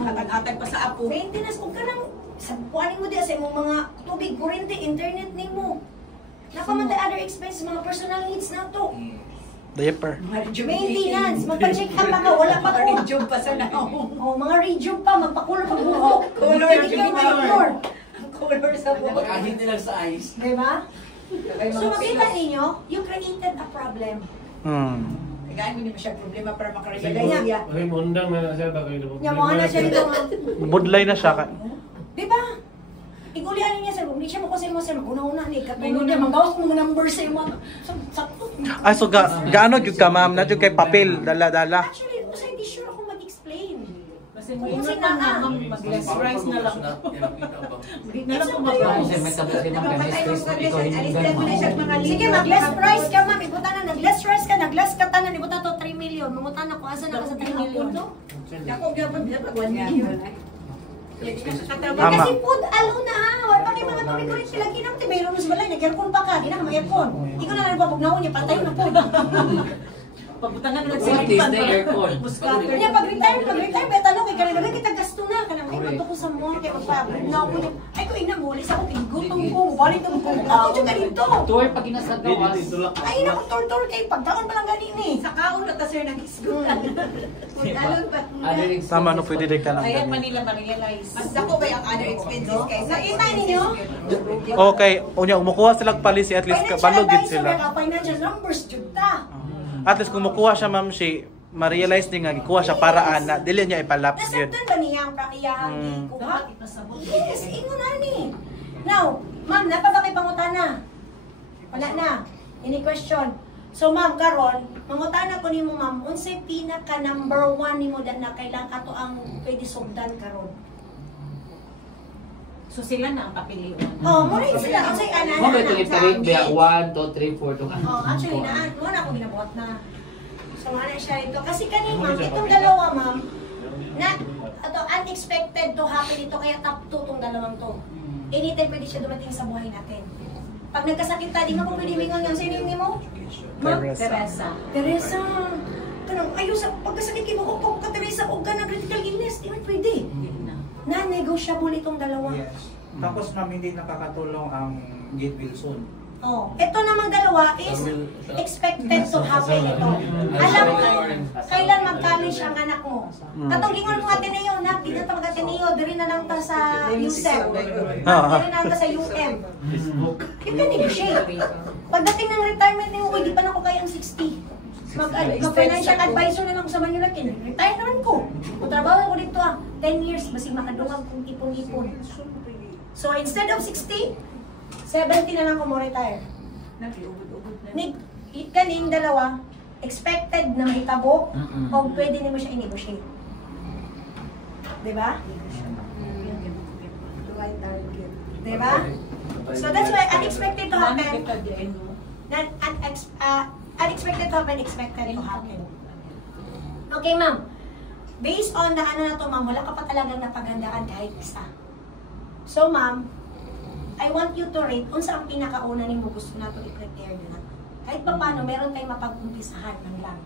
hatag-hatag pa sa apo. Maintenance, kung ka nang sabuanin mo din sa imong mga tubig, kuryente, internet nimo. Napamatay other expenses, mga personal needs na to. Diaper. Maintenance, magpa-check up pa ka, wala pa ko. Job pa sa naong. Oh, mga rejuve pa, magpakulo pa buhok. Color, Hindi ka color. ma-ignore. Color sa buhok. Pagkahit nila sa ice. Diba? So makita ninyo, you created a problem. Kaya hindi mo siya problema para makarealize Ganyan. siya. Ay, mundang na siya. Baka Yamuha na siya dito, ma'am. Budlay na siya ka. Diba? Igulihan niya sir, hindi siya makusin mo sir, una-una ni katulog niya, manggawas ko mga numbers sa imo. Sakto. Ay, so gaano gyud ka ma'am? Na gyud kay papel, dala-dala. Actually, kasi hindi sure ako mag-explain. Kasi mo yun na mag-less rice na lang. Hindi na lang It's up to kumakain. you. Kasi may tapos din ang chemistry. Ikaw hindi ganun. Sige, mag-less price ka ma'am, ibutan na, nag-less price ka, nag-less ka tanan, ibutan to 3 million. Mamutan na ko, asa na ka sa 3 million, no? Ako gyapon dia pag 1 million. Tama. Kasi food alone na ha, wala pa kayo mga tuloy-tuloy sila ginam, mayroon sa balay, nag-aircon pa ka, ginam mag-aircon. Ikaw na lang nagpapagnaon niya, patay na po. Pabutangan na What is the aircon? Kanya pag-retire, may tanong kay kanila kita gasto na kanang ay bato ko sa mo kay pa. Na ko niya. Ay ko ina mo, sa ko gutom ko, balik ko ko. Ako jud kanito. Tour pag inasad gawas. Ay ina ko tortor kay pagkaon pa lang gani ni. Sa kaon na ta sir nag-isgutan. Alon ba? Tama no pwede din ka lang. Ayan Manila ma-realize. Mas ako ba yung other expenses kaysa Nakita ninyo? Okay, unya umukuha sila policy at least Financial balog gid advisor sila. ka, financial numbers jud ta. At least kung mukuha siya ma'am si ma-realize din nga gikuha siya paraan na dili niya ipalaps gyud. Nasabtan ba niya ang kaiyahang gikuha? Yes, ingon na ni. Now, ma'am, napa ba kay pangutana? Wala na. Any question? So ma'am, karon, mangutana ko nimo ma'am, unsay pinaka number 1 nimo dan na kailang ato ang pwede sugdan karon? So sila na ang papilian. Oh, mo rin sila unsay ana Mo ba ito itarik ba 1 2 3 4 to. Oh, actually mo na ako ginabuhat na. So wala siya ito kasi kani ma'am, itong dalawa ma'am, na ato unexpected to happen ito kaya top 2 tong dalawang to. Anytime pwede siya dumating sa buhay natin. Pag nagkasakit ta, di mo pwede mingon yung sino mo? Ma'am, Teresa. Teresa. Kanang ayo sa pagkasakit kay mo ko ka Teresa og ganang critical illness, di man pwede. Na-negotiable itong dalawa. Yes. Tapos ma'am, hindi nakakatulong ang Get Wilson. Oh, ito namang dalawa is expected to happen ito. Alam mo, kailan mag-college ang anak mo. Katong gingon mo Ateneo na, di na ta mag-Ateneo, diri na lang ta sa USEM. Diri na lang ta sa UM. You can negotiate. Pagdating ng retirement nimo, di pa na ko kaya ang 60. Mag-financial advisor na lang ko sa Manulakin. Retire naman ko. Trabaho ko dito 10 years, basig makadungag kong ipon-ipon. So instead of 60, 70 na lang ko mo retire. Nag-iubod-ubod na. Kaning dalawa, expected na mahitabo Mm-mm. o pwede nimo siya i-negotiate. Diba? Diba? So that's why unexpected to happen. Unexpected to happen, expected to happen. Okay, ma'am. Based on the ano na to, ma'am, wala ka pa talagang napaghandaan kahit isa. So, ma'am, I want you to rate kung saan pinakauna ni mo gusto na to i-prepare nyo na. Kahit pa paano, meron tayong mapag-umpisahan man lang.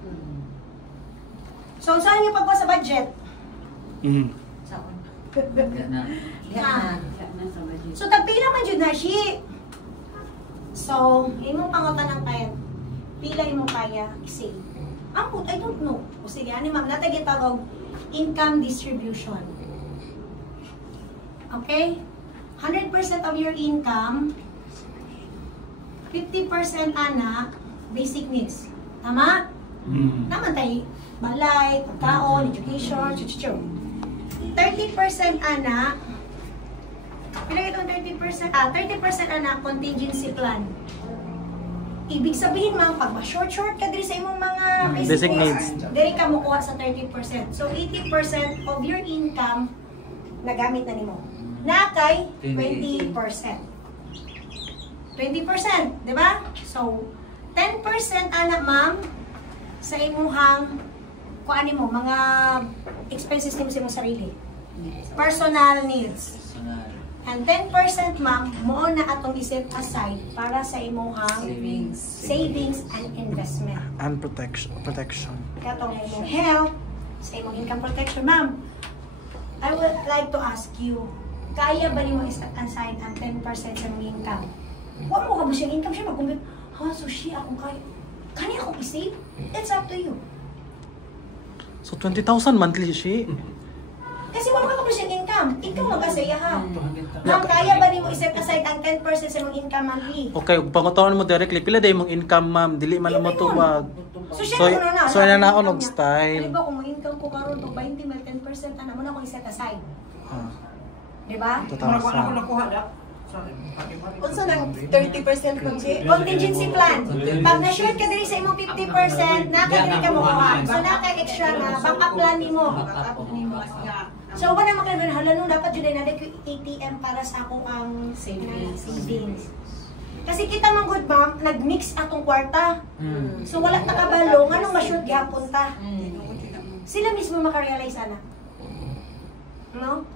So, saan nyo pagkuha sa budget? Yan na. Ah. So, tagpila man dyan na, shi. So, imong pangutan ng kaya, pila imong kaya i-save. Amput, I don't know. O sige, ano ma'am, natagit ako income distribution. Okay? 100% of your income, 50% anak, basic needs. Tama? Naman tayo, balay, pagkaon, education, chuchuchu. 30% anak, pilagay itong 30%, 30% anak, contingency plan. Ibig sabihin, ma'am, pag ma-short ka diri sa imong mga Basic needs. diri ka mukuha sa 30%. So, 80% of your income, nagamit na nimo. Nakay 20%. 20%, di ba? So, 10% anak, ma'am, sa imuhang, kuan mo, mga expenses nimo sa imong sarili. Personal needs. Personal. And 10%, ma'am, mo na atong iset aside para sa imuhang savings and investment. And protection. Katong imong health, sa imong income protection, ma'am. I would like to ask you, kaya ba nimo iset aside ang 10% sa imong income? Wa mo ka ba siyang income siya magkumpit, ha, so siya akong kaya. Kani akong isave? It's up to you. So 20,000 monthly shi. Kasi wala ka ba siyang income? Ikaw magkasaya ha. Ma'am, kaya ba nimo iset aside ang 10% sa imong income monthly? Okay, pangutawan mo directly pila day mong income ma'am, dili man mo tuwag. So, siya So, na una. so yan na Income og niya. style. Halimbawa, kung may income ko karon to 20 mal 10%, ano mo na akong iset aside. Ah, Di ba? Mura ko 2,000. nakuha na. Unsa nang 30% kung si Contingency plan. Pag na-short ka diri sa imong 50%, nakadiri ka mo kuha. So, naka-extra na, backup plan nimo. So, wala naman kayo hala nung dapat yun na ko ATM para sa akong ang savings. Kasi kita man good ma'am, nag-mix atong kwarta. So, wala na kabalo, anong ma-short gihapon ta. Sila mismo makarealize ana. No?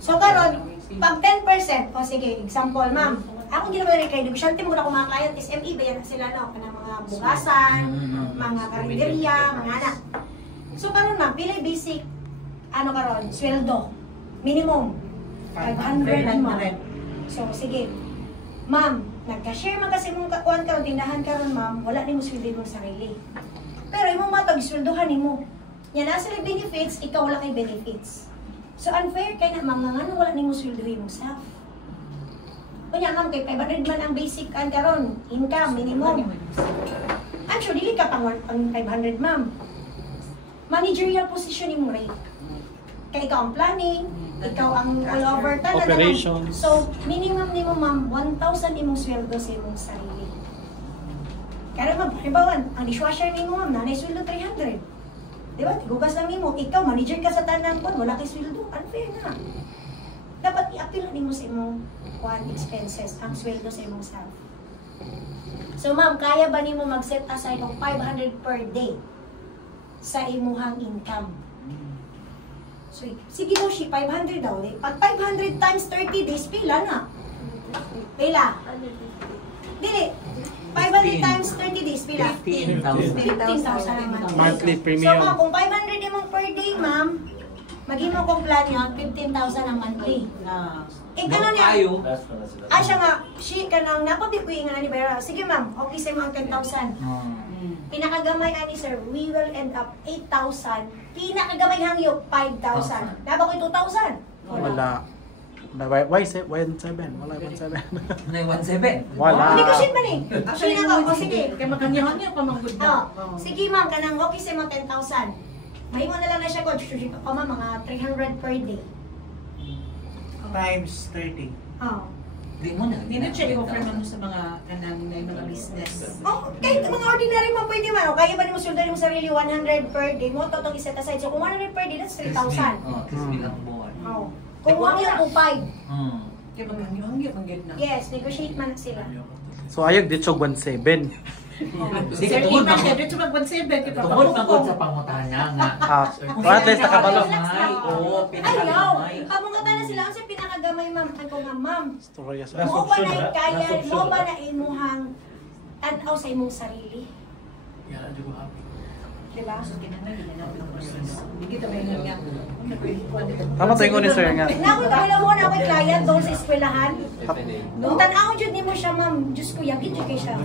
So, karon pag 10%, o sige, example, ma'am, ako ginawa rin kayo, negosyante mo na kung mga client, SME, bayan na sila, no? Kana mga bugasan, mga karinderya, mga anak. So, karon ma'am, pila yung basic, ano karon, sweldo, minimum, 500 mo. So, sige, ma'am, nagka-share man kasi mong kakuan karon, tindahan karon, ma'am, wala ni mo sweldo mong sarili. Pero imong matag sweldohan nimo. Yan na sila benefits, ikaw wala kay benefits. So, unfair kay na, ma'am, nga ano, wala ni mo sweldohin mo self. Kunya, ma'am, kay 500 man ang basic kan karon, income, minimum. I'm sure, dili ka pang 500, ma'am. Managerial position ni mo, right? Kaya ikaw ang planning, ikaw ang all over tanan. Operations. So, minimum ni mo, ma'am, 1,000 imong sweldo sa imong sarili. Kaya ma'am, halimbawa, ang dishwasher ni mo, ma'am, nanay sweldo 300. Diba? Tigugas lang mo. Ikaw, manager ka sa tanang po, wala kay sweldo. Unfair na. Dapat i-appeal mo sa imong expenses, ang sweldo sa imong self. So, ma'am, kaya ba nimo mag-set aside ng 500 per day sa imuhang income? So, sige daw siya, 500 daw. Pag 500 times 30 days, pila na? Pila? Dili. 500 times 30 days, pila? 15,000. 15,000 ang monthly. Monthly So, premium. ma'am, kung 500 imong per day, ma'am, mag-imo kong plan yun, 15,000 ang monthly. Eh, gano'n niya. Siya nga, siya ka nang napabikuin nga na ni Bayra. Sige, ma'am, okay sa'yo ang 10,000. Pinakagamay ani sir, we will end up 8,000. Pinakagamay hangyo, 5,000. Dapat ko 2,000. Wala. Why 7? Wala 17. Ano yung 1.7? Wala. Hindi ko shit man eh. Pinaka, o sige. Kaya makanyahan niya pa manggod na. Sige ma'am, kanang okay sa'yo mo 10,000. May mo na lang na siya ko, mga 300 per day. Times 30. Oh. Di mo na. Hindi na siya i-offer man mo sa mga kanang mga business. Oh, kahit mga ordinary man pwede man. O, kaya ba mo suldan mo sarili 100 per day? Mo to iset aside. So, kung 100 per day, that's 3,000. Oh, kasi bilang buwan. Oh. Kung 1 yung 2,500. Kaya maghangyo man gid na. Yes, negotiate man sila. So ayag dito 1,700. Sige, Sir, tungod iman na. siya dito mag-1,700 kay Tungod magod sa pangutan niya nga. At least nakabalo. Oo, Ayaw! pinakagamay. Kamungatan na sila kasi pinakagamay ma'am. Ay ko nga ma'am. Storya sa. Mo ba na kaya, mo ba na imuhang tanaw sa imong sarili? Diba? So kinahanglan din na ng process. Hindi kita maingon nga. Tama tayo ni sir nga. Nakon kailan mo na ako'y client doon sa eskwelahan. Nung tanaw jud nimo siya ma'am, Diyos ko yakit jud kay siya.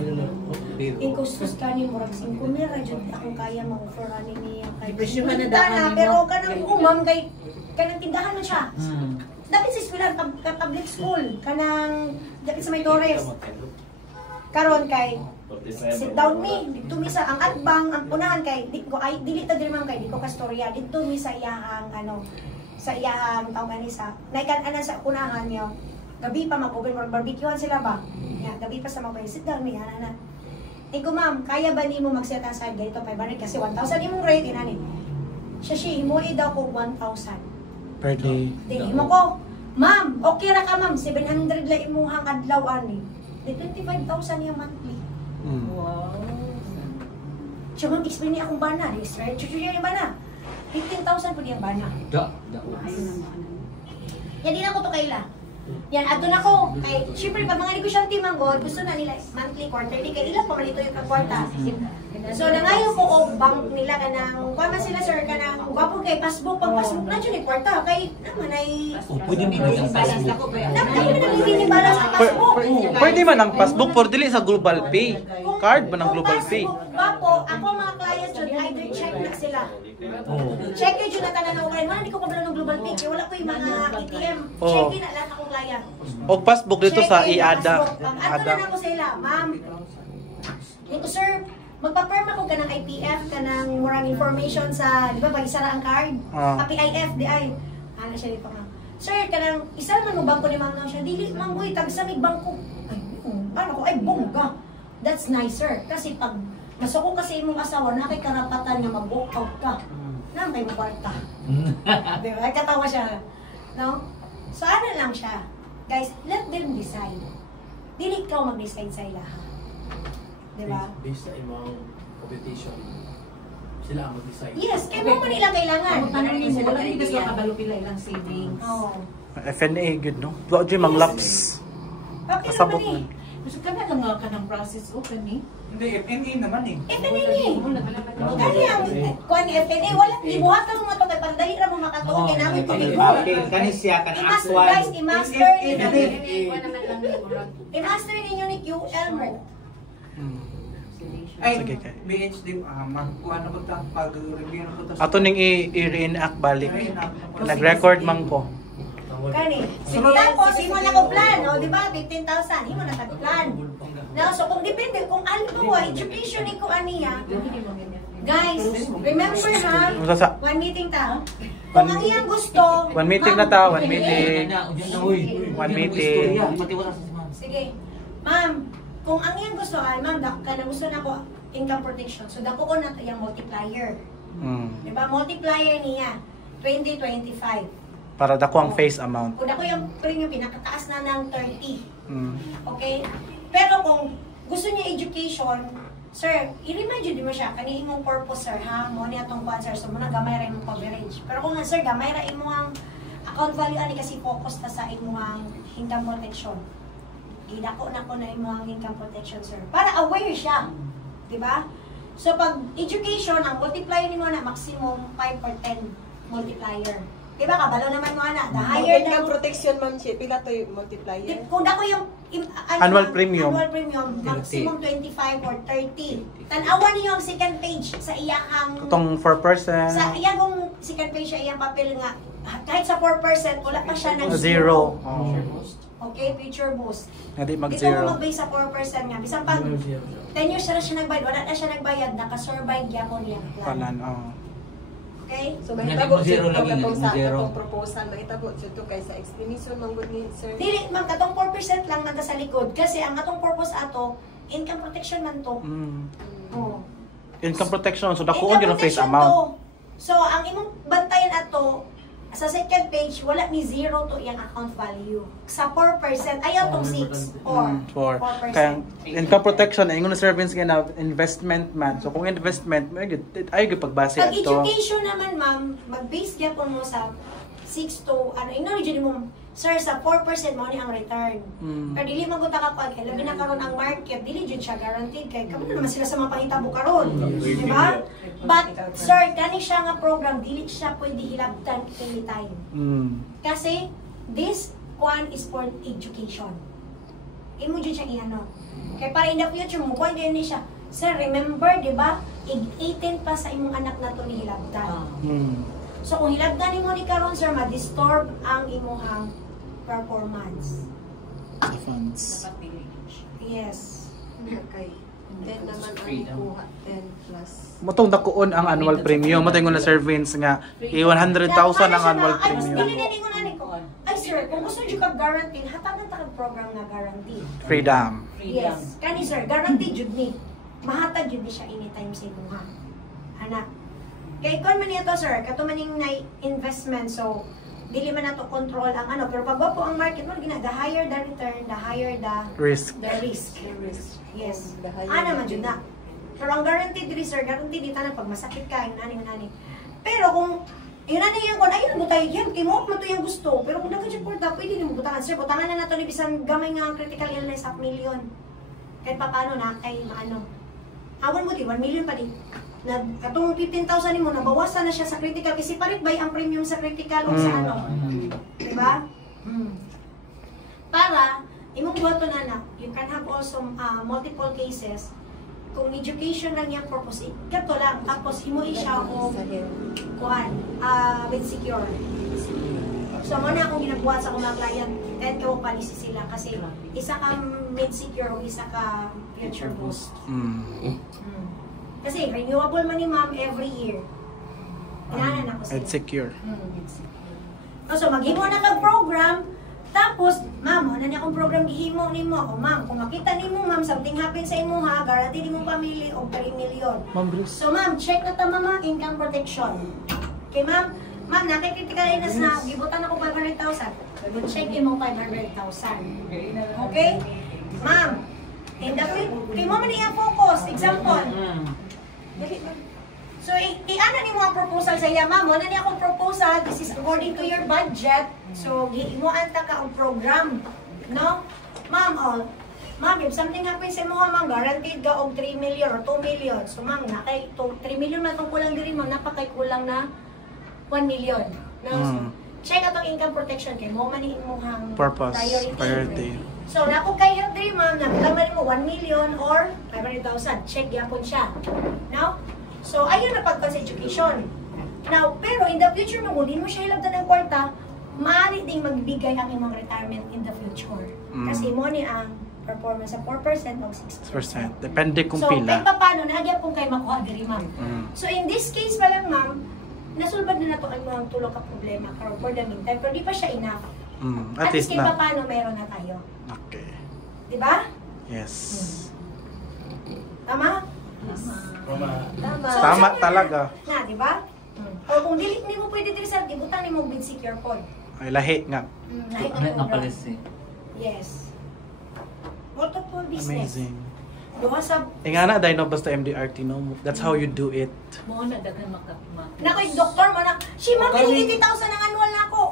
Ikustos ka ni murag 5 mira jud akong kaya ma-offer ani niya kay. Presyohan na daan nimo. Pero kanang umam kay kanang tindahan man siya. Dapat sa eskwelahan public school kanang dapat sa may Torres. Karon kay sit down mi dito mi sa ang atbang ang punahan kay di ko ay dili ta diri man kay di ko kastorya dito mi sa iyahang sa iyahang tawag ani sa naikan-anan sa punahan niyo gabi pa mag-open for barbecuehan sila ba gabi pa sa mga sit down mi ana Iko ma'am kaya ba nimo mag-set aside ganito 500 kasi 1,000 imong rate inani siya himuhi daw ko 1,000 Per day. dili mo ko ma'am okay ra ka ma'am 700 la imuhang adlaw ani 25,000 yung monthly. Wow. Siya ma'am, explain niya akong bana. Right? Chuchuya yung bana. 15,000 po niyang bana. Yan din ako to kaila. Yan, ato na ko. Kay, syempre, pag mga negosyante manggod, gusto na nila monthly, quarterly, kay ilang pa malito yung kakwarta. So, nangayo ko o bank nila ka ng, kuha man sila sir, ka ng, gwapo kay passbook, pag passbook na dyan, kwarta, kay, naman ay, Pwede mo na yung balance Facebook. ako ba? naman na nagtitibala sa passbook. Pwede man ang passbook for dili sa Global Pay. Card man ang Global Pay. Gwapo, ako mga clients yun, either check na sila. Check yun yung natanan na ukain. Hindi ko kabalo ng Global Pay, kaya wala ko yung mga ATM. Check yun na lahat akong client. O passbook dito sa Check yun, IADA. passbook. Ang ato na ako sa ila, ma'am. Dito sir, magpa-perm ako ka ng IPF, ka ng murang information sa, di ba, pag-isara ang card? PIF, di ay. Ano siya dito nga. Sir, ka ng, isa man mo bangko ni ma'am na siya, dili, ma'am, boy, tag-samig bangko. Ay, ano ko, ay, bongga. That's nicer. Kasi pag masuko kasi imong asawa, na kay karapatan nga mag-walk out ka. Nang kay magwarta. Di ba? Ay, katawa siya. No? So, ano lang siya. Guys, let them decide. Dili ikaw mag-decide sa ila. Di ba? Based sa imong competition, sila ang mag-decide. Yes, kaya mo man nila kailangan. Ang tanong ni mo, wala hindi ka kabalo pila ilang savings. Oo. FNA good no. Wa jud mang laps. Okay Kasabot naman eh. man. Gusto ka na lang ka ng process open ni. Hindi, FNA naman eh. FNA ni. Kani ang kuan ni FNA wala gibuhat ka mo to kay para dali ra mo makatuon kay namin ko dito. Kani siya, kani I-master actual. guys, i-master FNA. i-master ninyo ni QL mo. Ay, Sige, kay. BHD, magkuha na ko ta, pag-review na ko ta. Ato ning i-reenact balik. Nag-record man ko. Kani. Tapos imo na ko plan, no, di ba? 15,000 imo na tag plan. Now, so kung depende kung ano ba education ni ko aniya. Guys, remember ha, Unsa sa one meeting ta. Kung ang iyang gusto, one meeting na ta, one meeting. One meeting. Pati wala sa ma'am. sige. Ma'am, kung ang iyang gusto ay, ma'am, kana gusto na ko income protection. So dako ko na yung multiplier. Di ba? Multiplier niya 2025. Para dako ang face amount. Kung dako yung premium pinakataas na ng 30. Mm. Okay? Pero kung gusto niya education, sir, i-remind mo siya kani imong purpose sir ha, mo ni atong kuan sir, so mo na gamay ra imong coverage. Pero kung nga sir gamay ra imong account value ani kasi focus ta sa imong income protection. Gidako na ko na imong income protection sir. Para aware siya. Di ba? So pag education ang multiplier nimo na maximum 5 or 10 multiplier. Di ba kabalo naman mo ana, the higher Income the protection ma'am siya, pila to yung multiplier? kung dako yung Annual premium. Annual premium, maximum 25 or 30. Tanawan niyo ang second page sa iyahang Itong 4%. sa iyang second page sa iyang papel nga kahit sa 4% wala pa siya ng Zero. Okay, future boost. Hindi Dito mo mag-zero. mag-base sa 4% nga. Bisan pag 10 years na siya nagbayad, wala na siya nagbayad, nakasurvive gyapon niya. Palan, oh. Okay? So Hindi mahitabo mo zero dito lagi, katong hindi mo sa zero. atong proposal, mahitabo dito kay sa explanation manggod ni sir. Dili, ma'am, katong 4% lang man ta sa likod. Kasi ang atong purpose ato, income protection man to. Oh. Income protection, so dakuon yun ang face protection amount. to. So, ang imong bantayan ato, sa second page, wala ni zero to iyang account value. Sa 4%, ayaw tong 6 or 4%. Kaya income protection, ingon na service nga na investment man. So kung investment, ay pagbase Pag ato. education naman, ma'am, mag-base gyapon mo sa 6 to, ignorant mo, sir, sa 4% mo ni ang return. Pero dili magunta ka pag, labi na karon ang market, dili jud siya guaranteed kay kamo naman sila sa mga pangitabo karon, di ba? But sir, kani siya nga program, dili siya pwede hilabtan anytime. Kasi this one is for education. Imo jud siya iano. Kay para in the future mo pwede ni siya. Sir, remember, di ba? 18 pa sa imong anak na to ni hilabtan. So kung hilabtan mo ni karon sir, ma-disturb ang imong performance. Sa funds. Yes. Okay. 10 naman ang kuha, 10 plus. Motong dakuon ang annual premium. Motong ingon na service nga 100,000 ang annual Ay, premium. dili na ningon ani ko. Ay sir, kung gusto niyo ka guaranteed, hatagan ta kag program nga guaranteed. Freedom. Yes. Kani sir, guaranteed jud ni. Mahatag jud ni siya anytime sa imuha. Anak. Kay kon man niya to sir, kato maning na investment, so dili man nato control ang ano, pero pag po ang market mo gina, the higher the return, the higher the Risk. risk. Yes. The higher Ana man the jud na. Pero ang guaranteed diri sir, guaranteed dito na pag masakit ka, nani. Pero kung yun na yung kon, ayun mo tayo yan, kay mo to yung gusto. Pero kung nag-support pwede ni mo butangan sir, butangan na nato ni bisan gamay nga critical illness up million. Kahit pa paano na kay maano. Awan mo di 1 million pa di. Atong 15,000 mo nabawasan na siya sa critical kasi palit ba ang premium sa critical o sa ano. Diba? Para imong buhaton anak, you can have also multiple cases. Kung education lang yung purpose, ikato lang. Tapos himui siya o kuhan, with secure. So mo na akong ginagawa sa akong mga client, kahit kawag policy sila kasi isa ka mid-secure o isa ka future boost. Kasi renewable man ni ma'am every year. Inanan ako sila. And secure. So maghimo na kag program, tapos ma'am, ano na akong program gihimo nimo ako ma'am. Kung makita nimo ma'am something happen sa imo ha, guarantee nimo pamilya og 3 million. So ma'am, check na ta mama income protection. Okay ma'am, nakikita illness na gibutan ako 500,000. Check imo 500,000. Okay? Ma'am, in the kay mo man iya focus, example. So, i-ano ni mo ang proposal sa iya, ma'am? Ano niya akong proposal? This is according to your budget. So, imuan ta ka ang program. No? Ma'am, ma'am, if something happens sa mga ma'am, guaranteed ka og 3 million or 2 million. So, ma'am, 3 million na itong kulang din mo, napakay kulang na 1 million. No? So, check atong income protection kay mo man imong Purpose, priority. priority. So, napo kay health dream, ma'am, naglaman mo 1 million or 500,000. Check yapon siya. Now, so, ayun na pagpan sa education. Now, pero in the future mo, kung di mo siya hilabdan ng kwarta, maaari ding magbigay ang imong retirement in the future. Kasi mo ni ang performance sa 4% o 6%. Depende kung So, pila. kahit pa paano, nagya pong kayo makuha diri, ma'am. So, in this case pa lang, ma'am, nasulbad na nato ang mga tulog ka problema karon for the meantime, pero di pa siya enough. At least kahit pa na. paano, meron na tayo. Okay. Di ba? Yes. Tama? Tama. So, Tama sabi talaga. Na, di ba? O kung dili mo pwede diri sa ibutan ni mo bid secure code. Ay, lahi nga. Lahat Ano ng ang program. policy? Yes. Multiple business. Amazing. Duha sa Ingana dahil no basta MDRT no. That's how you do it. Mo na daghan Nakoy doktor mo na, si ma'am, 80,000 ang annual na ako.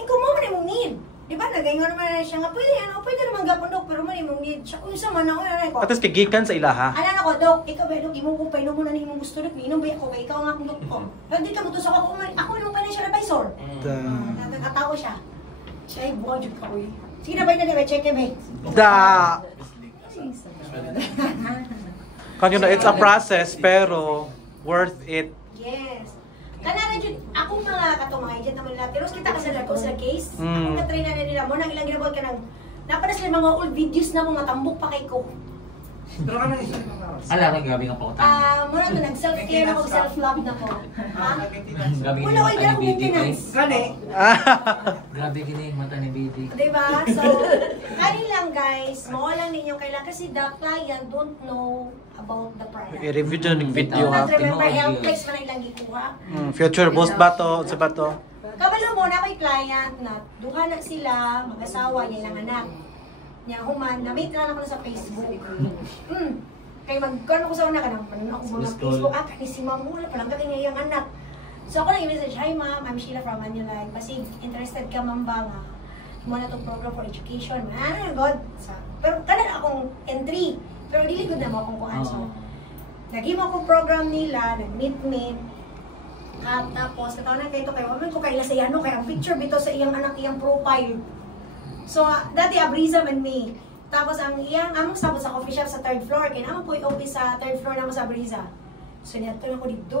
Ikaw mo man imong need. Di ba? Nagayon naman na siya nga, pwede naman gapon dok, pero man imong need. Siya, kung isa man ako, ko. At least kagikan sa ilaha. Ano na ko, dok, ikaw ba, dok, imo ko pa, inom mo na imong gusto, dok, inom ba ako, kay ikaw nga akong dok ko. Hindi ka mutusak ako, ako yung financial advisor. Nakakatawa siya. Siya ay buha dyan ka, uy. Sige na ba yun na, check him eh. Da! Kanyo na, it's a process, pero worth it. Yes. Kanara jud ako mga katong mga agent naman nila. Pero kita kasi dako sa case. Ako ka-train na nila mo nang ilang ginabot ka nang napanas sila mga old videos na mo matambok pa kay ko. Pero ka nang isa ng kawas. Ala, grabe nga pa Muna to, nag-self-care na ko, self-love na ko. Ha? Grabe Wala yung ko mata yung ni BD guys. maintenance. Kani? Grabe gini yung mata ni BD. Diba? So, kani lang guys, mawala ninyo kailangan kasi the client don't know about the product. I-review dyan yung video Do ha. not remember Tinuod health yun. flex man ilang gikuha. Future boss ba to? Sa ba to? Kabalo mo na may client na duha na sila, mag-asawa niya ng anak. Niya human, na-meet na ako na sa Facebook. Kaya mag-kano ko sa una ka nang ako mga Facebook, kani si ma'am, wala palang kami niya yung anak. So ako nag-message, hi ma'am, I'm Sheila from Manila. Kasi interested ka ma'am ba nga? Mo na itong program for education. God. Pero kanan akong entry. Pero dili ko na mo akong kuhan. So, naging akong program nila, nag-meet. At tapos, katawa na kayo ito, kayo ko kaila sa ano, kaya ang picture bito sa iyang anak, iyang profile. So, dati Abriza man me. Tapos, ang among sabot sa coffee shop sa 3rd floor, kaya naman po yung office sa 3rd floor naman sa Abriza. So, niyato lang ko dito.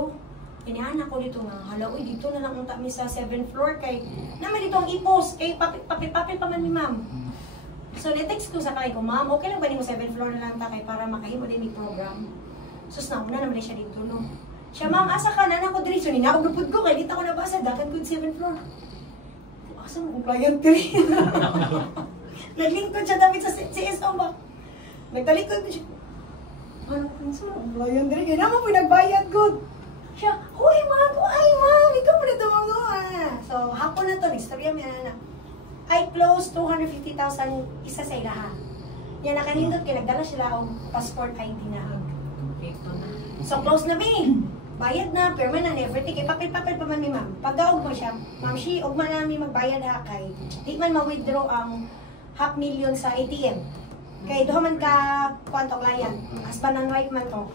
Inianak ko dito nga, hala, uy, dito na lang unta mi sa 7th floor, kay naman dito ang ipos, kay papel pa man ni ma'am. So, ni-text ko sa kay ko, ma'am, okay lang ba ni mo 7th floor na lang ta, kay para makahimo din yung program. So, nauna naman siya dito, no? Siya, ma'am, asa ka na ako diri. So, ninakog lupod ko, kaya dito ako nabasa, dakan ko 7th floor. Asa mo kong client diri? Naglingkod siya damit sa CSO ba? Nagtalikod ko siya. Ano kung sa mga client diri? Kaya naman po nagbayad good. Siya, huy ma'am, ikaw mo na tumanguan. So, hapon na to, istorya may anak. I closed 250,000 isa sa ilaha. Yan, nakanindot kaya nagdala sila ang passport ID na. So, close na mi. Bayad na, perma na, everything. Kaya papel-papel pa man mi ma'am. Pagdaog mo siya, ma'am, huwag man namin magbayad ha kay. Di man ma-withdraw ang 500,000 sa ATM. Kaya doon man ka, kwanto client. Husband and wife man to.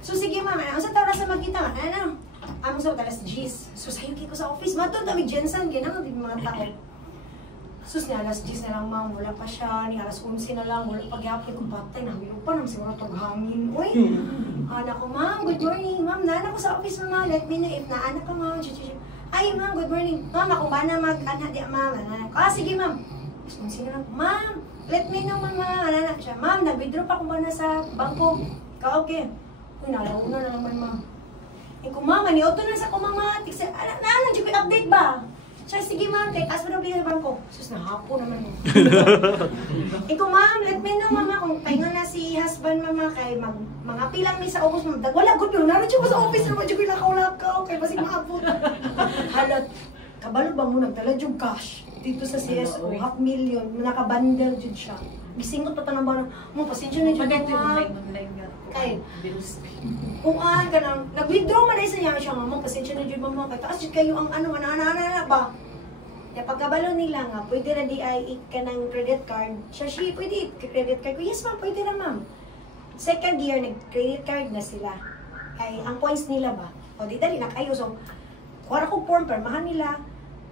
So, sige ma'am, ang sa tawra sa magkita, ano? Among sa talas G's. So, sayo ko sa office. Matun, dami Jensen, gano'n, di mga tao. Sus, ni alas 10 na lang ma'am, wala pa siya. Ni alas 11 na lang, wala pagyapit kong batay. Nahilo pa naman siguro itong hangin. Uy, anak ko, ma'am, good morning. Ma'am, naanak ko sa office ma'am. Let me know if naanak ka ma'am. Ay, ma'am, good morning. Ma'am, ako ba na mag-anak di ma'am? Sige ma'am. Alas 11 na lang, ma'am, let me know ma'am, anak siya. Ma'am, nag-withdraw pa kung ba na sa bangko. Okay. Uy, nalauna na naman ma'am. Eh kung ma'am, ni-auto na sa kumamatik. Naanak, dyan ko update ba? Siya, sige ma'am, kay taas mo na sa bangko. Sus, nahapo naman mo. Ikaw ma'am, let me know mama kung tayo na si husband mama kay mga pilang mi sa office ma'am. Wala, good yun. Naroon siya mo sa office naman. Diyan ko nakaulap ka. Okay, basig maapot. Halat, kabalo ba mo nagdala yung cash dito sa CSO, 500,000, nakabundle dyan siya. Gisingot pa tanong ba na, mo, pasensya na dyan ma'am. Kay, kung ka nang, nag-withdraw man na isa niya siya, mama, pasensya na dyan mama, kaya taas dyan kayo ang ano, ana ba? Kaya pagkabalo nila nga, pwede na di ay ka ng credit card, siya, pwede credit card ko, yes ma'am, pwede na ma'am. Second year, nag-credit card na sila. Kaya ang points nila ba, o di dali na kayo, so, kuwara ko form, permahan nila.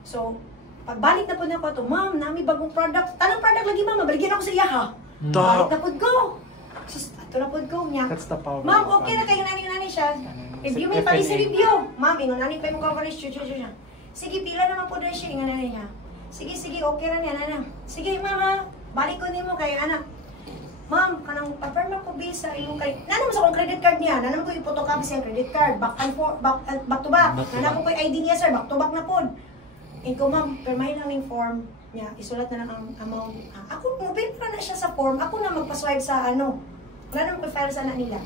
So, pagbalik na po na ko to, ma'am, nami bagong product, tanong product lagi ma'am, mabaligyan ako sa iya ha. Balik na po go. Sus, ito na po go niya. That's the power. Ma'am, okay na kayo nani siya. Review may pali sa review. Ma'am, ingon nani pa yung coverage, siya. Sige, pila naman po na siya, ingon nani niya. Sige, okay na niya, nana. Sige, ma'am ha, balik ko nimo kay anak. Ma'am, kanang pa-perma ko visa yung kay. Nanam sa kong credit card niya, nanam ko yung photocopy sa credit card, back to back. Nanam ko yung ID niya sir, back to back na po. Ikaw ma'am, permahin lang yung form niya, isulat na lang ang amount. Ako, mobile pa na siya sa form, ako na magpa-swipe sa ano. Wala naman pa-file sa anak nila.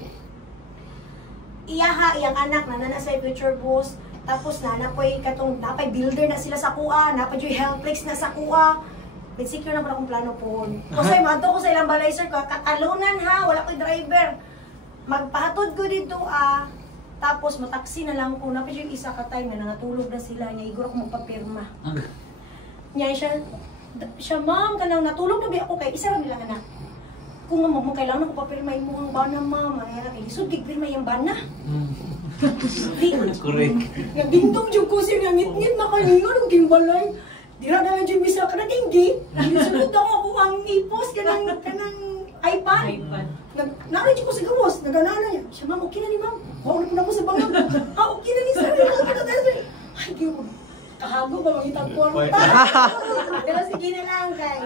Iyaha, iyang anak, na sa future boss, tapos napoy katong, napay builder na sila sa kuha, napay yung helplex na sa kuha. May secure na pala akong plano po. Kasi mato ko sa ilang balay sir, katalunan ha, wala ko'y driver. Magpahatod ko dito tapos mataksi na lang ko, napay yung isa ka time na natulog na sila, niya iguro ako magpapirma. Niya siya, ma'am, kanang natulog na ba ako kay isa lang nilang anak. Kung mo kailangan ko papirmay mo ang bana, ma'am. Ano kay lisod kay pirmay ang bana. Correct. Nagdindong yung kusir nga ngit-ngit na kalingon ko king balay. Dira na lang yung bisa ka na tinggi. Sunod ako ang ipos kanang iPad. Naroon ko sa gawas, naganana niya. Siya, ma'am, okay na ni ma'am. Mauna po na po sa bangang. Okay na ni sir. Ay, Diyo. Kahago ba magitag kwarta? Pero sige na lang kay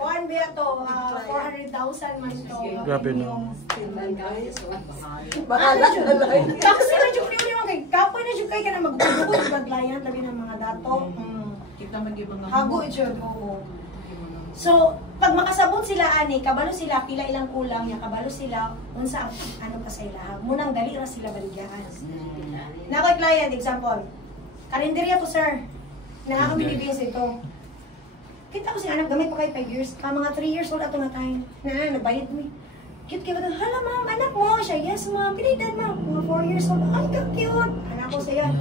kuan ba to 400,000 man to. Grabe no. Bahala na lang. Tapos sila jud niyo kay kapoy na jud kay kana magtugod maglayan labi ng mga dato. Kita man gyud mga Hago jud. Oo. So, pag makasabot sila ani, kabalo sila pila ilang kulang ya, kabalo sila unsa ang ano pa sa ila. Munang dali ra sila baligyan. Na koy client example. Kalendarya to sir. Na kami bibigyan sa ito. Kita ko si anak gamit pa kay 5 years. Mga 3 years old ato na tayo. Nagbayad mi. Cute kayo. Hala ma'am, anak mo. Siya, yes ma'am. Pinaidan ma'am. Mga 4 years old. Ay, ka-cute. Anak ko siya.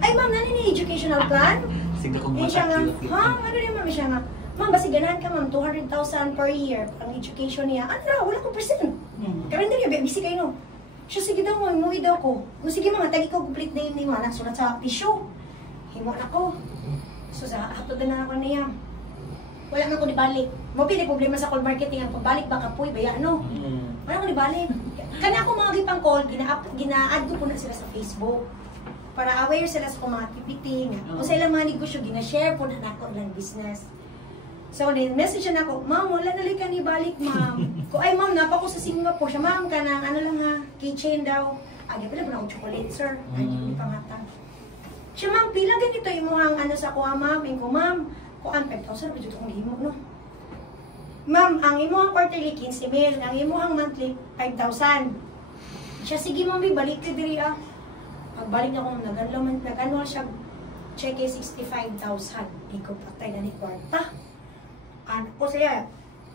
Ay ma'am, nani ni educational plan? Sige kung Eh, siya nga, mata-cute. ha? Ano din ma'am? Siya nga, ma'am, basi ganahan ka ma'am, 200,000 per year ang education niya. Ano na, wala ko percent. Karanda niya, busy kayo no. Siya, sige daw mo, imuwi daw ko. Kung sige mga, tagi ko complete name ni mo, anak, sulat sa tissue. Himo na ko. So, sa hatod na ako niya. Wala na ko dibalik. Mo pili problema sa call marketing, ang pagbalik ba kapoy, baya no? Wala ko dibalik. Kana ako mga gipang call, gina-add ko po na sila sa Facebook. Para aware sila sa mga activity nga. O sa ilang mga negosyo, gina-share po na nako ilang business. So, message na ako, ma'am, wala na ka ni balik, ma'am. Ko ay, ma'am, napa ko sa Singapore. Siya, ma'am, ka na, ano lang ha, keychain daw. Agad pala po na akong chocolate, sir. Ay, hindi ko pangatang. Siya, ma'am, pila ganito imuhang ano sa kuha, ma'am. Ko, ma'am, kuhaan 5,000, medyo kong himo, no? Ma'am, ang imuhang quarterly 15,000, ang imuhang monthly 5,000. Siya, sige, ma'am, balik ka diri, ah. Pagbalik na ko, nag-annual siya, check 65,000. Di ko patay na ni kwarta. Ano ko siya,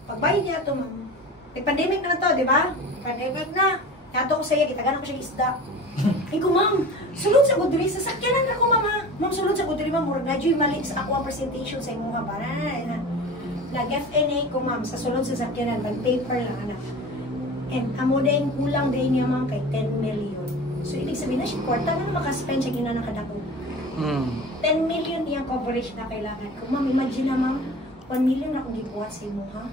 pagbayad niya ito, ma'am. Pandemic na to, di ba? Pandemic na. Nato ko siya, kitaganan ko siya isda. Iko, ma'am, sulod sa gudri, sasakyanan ako, ma'am, ha? Ma'am, sulod sa gudri, ma'am, murag na dyan mali sa ako ang presentation sa imuha ba? Nag-FNA ko, ma'am, sa sulod sa sasakyanan, nag-paper lang, anak. And amo din, kulang din niya, ma'am, kay 10 million. So, ibig sabihin na siya, kwarta na makaspend siya ginanang kadako. 10 million iyang coverage na kailangan ko. Ma'am, imagine na, ma'am, 1 million na akong gibuhat sa imuha.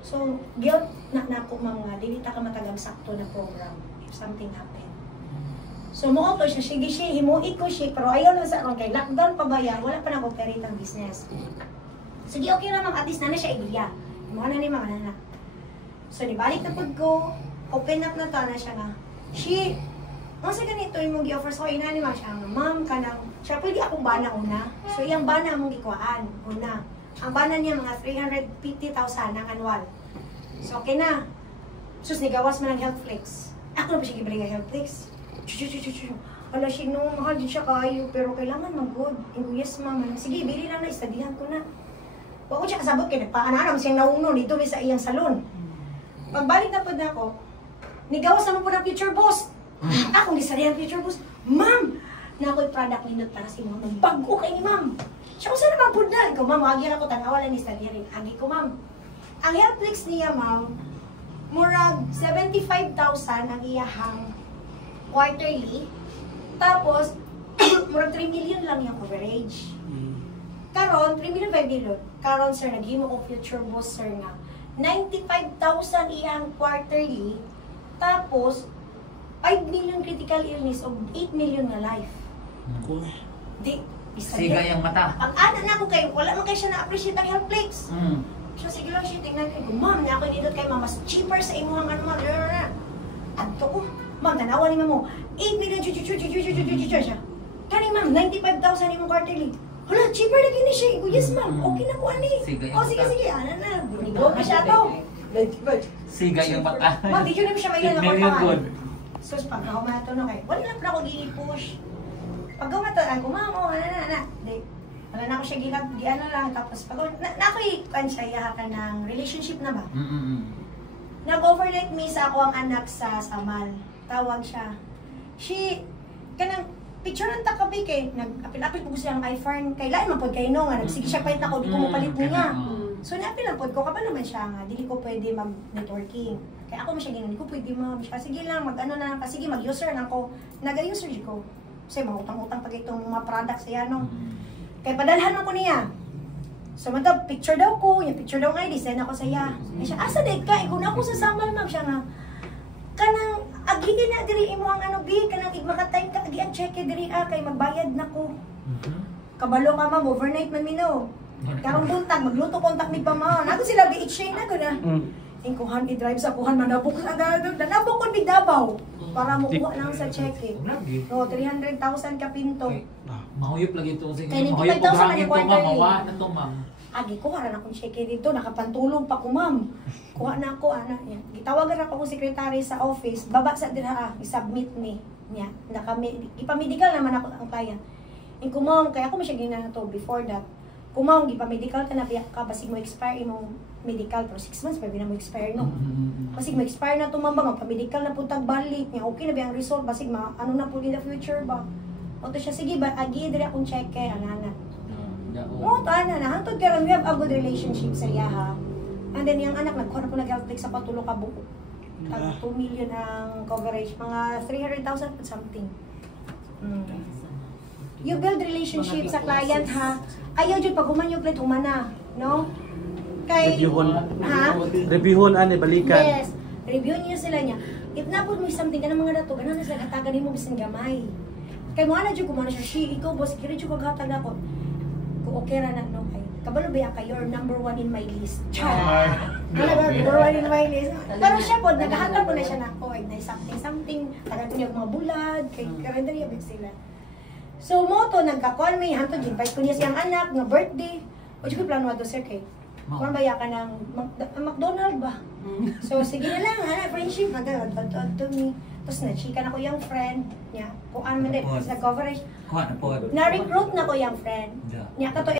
So, guilt na ako, ma'am, nga, dili ta ka matagang sakto na program if something happen. So, mo ko siya, sige siya, himuit ko siya, pero ayaw na sa akin, kay lockdown pa ba yan, wala pa na-operate ang business. Sige, okay na, ma'am, at least na siya igya. Mga na ni mga anak. So, nibalik na pod ko, open up na to na siya nga. She, sa ganito yung mong gi-offer sa ko, inani ma'am siya nga, ma'am, kanang, siya pwede akong bana una. So, yung bana mong gikuhaan, una. Ang bana niya, mga 350,000 ang annual. So, okay na. Sus, nigawas mo ng HealthFlex. Ako na ba siya gibring ng HealthFlex? Wala siya, no, mahal din siya kayo, pero kailangan mag-good. Yes, ma'am. Sige, bili lang na, istadihan ko na. Huwag ko siya kasabot kayo, nagpaanaram siyang nauno dito sa iyang salon. Pagbalik na po na ako, nigawas naman po ng Future Boss. Akong gisalihan ng Future Boss. Ma'am, na ako'y product nindot para sa inyo. Bago kay ni ma'am. Siya kung saan naman po na. Ikaw, ma'am, agi ako, tanawalan ni Salirin. Agi ko, ma'am. Ang HealthFlex niya, ma'am, murag 75,000 ang iyahang quarterly. Tapos, murag 3 million lang yung coverage. Karon, 3 million, 5 million. Karon, sir, naghimo ko Future Boss, sir, nga. 95,000 iyang quarterly. Tapos, 5 million critical illness o 8 million na life. Di, Siga yung mata. ang ana na ko kayo, wala man kayo siya na-appreciate ang HealthFlex. So, sige lang siya, tingnan kayo, ma'am, na ako dito kayo, ma'am, mas cheaper sa imuhang ano, ma'am, adto ko, ma'am, tanawa ni mo, 8 million, siya. Kani, ma'am, 95,000 imong quarterly. Hala, cheaper lagi ni siya. Yes, ma'am, okay na ko, ani. Sige, Oh, sige, ano na, go na siya to. Siga yung mata. Ma'am, di yun na siya mayon na Very kwartahan. good. So, pag nakumato na kayo, wala na pa ako gi-push. Pag gumataan ko, ma'am, oh, ana. Di, wala na ako siya gi-ano lang. Tapos, pag na ako i-kan siya, yahakan ng relationship na ba? Nag-overnight me sa ako ang anak sa Samal. Tawag siya. She, kanang, picture ng takabi kay, nag-apil-apil ko siyang iPhone. Kailan man po kayo no, nga, nagsige siya palit ako, di ko mapalit niya. So, na-apil lang po ko, kapag naman siya nga, di ko pwede mag-networking. Kaya ako siya ganyan, di ko pwede siya. Sige lang, mag-ano na, sige, mag-user na ako. Nag-user di ko. Kasi mga utang-utang pag itong mga products siya, no? Kaya padalhan ko niya. So, picture daw ko, yung picture daw nga, design ako sa iya. Siya, asa date ka? Ikuna ako sa Samal, ma'am. Siya nga, kanang, agili na diri imo ang ano, bi, kanang igmakatay ka, agi ang check diri, kay magbayad na ko. Kabalo ka ma'am, overnight man mino. Karong buntag, magluto kontak ni pamaon. Ako sila BHA na ko na. Kuhan i-drive sa kuhan manabok na agad. Nanabok ko big Davao para makuha lang sa cheque. No, 300,000 ka pinto. Mahuyop lagi ito. Kaya Mahuyop 95,000 ko hangin to, quarterly. ma'am. Mawa na to, ma'am. Agi ko haran akong cheque dito, nakapantulong pa ko ma'am. Kuha na ako ana. Yan. Gitawagan ako kung secretary sa office, baba sa dira i-submit ni niya. Ipamedical naman ako ang client. Kumam kaya ako siya gina to before that. Kumam gipamedical ka na biyak ka basig mo expire imong medical pero 6 months pa mo expire no. Basig mo expire na to ma'am magpa-medical na putag balik niya. Okay na ba ang result basig ano na po in the future ba. O to siya sige ba agi diri akong cheque anana. Oo, tana na. Hantod karon we have a good relationship sa iya ha. And then yung anak nagkuha na po nag-health sa patulo ka buko. Tag 2 million ang coverage, mga 300,000 something. You build relationship sa client ha. Ayaw jud pag human yung plate humana, no? Kay Reviewon. Ha? Reviewon ani balikan. Yes. Review niyo sila niya. If napod mo something kanang mga dato, ganan na sila hatagan nimo bisan gamay. Kay mo ana jud ko man siya, ikaw boss, kira jud ko hatag ako. Kung okay ra na no kay kabalo ba ka you're number 1 in my list. Number 1 in my list. Pero siya po nagahatag ko na siya na ko ay something taga ko niya mga bulad kay karendari abig sila. So mo to nagka-call me hantod invite ko niya siyang anak nga birthday. O jud ko plano ato sir kay kung baya ka ng McDonald ba? So sige na lang, ana friendship to me. Tapos na-chika na ko yung friend niya. Kung ano man din, tapos nag-coverage. Kuha na po. Na-recruit na ko yung friend. Niya ka to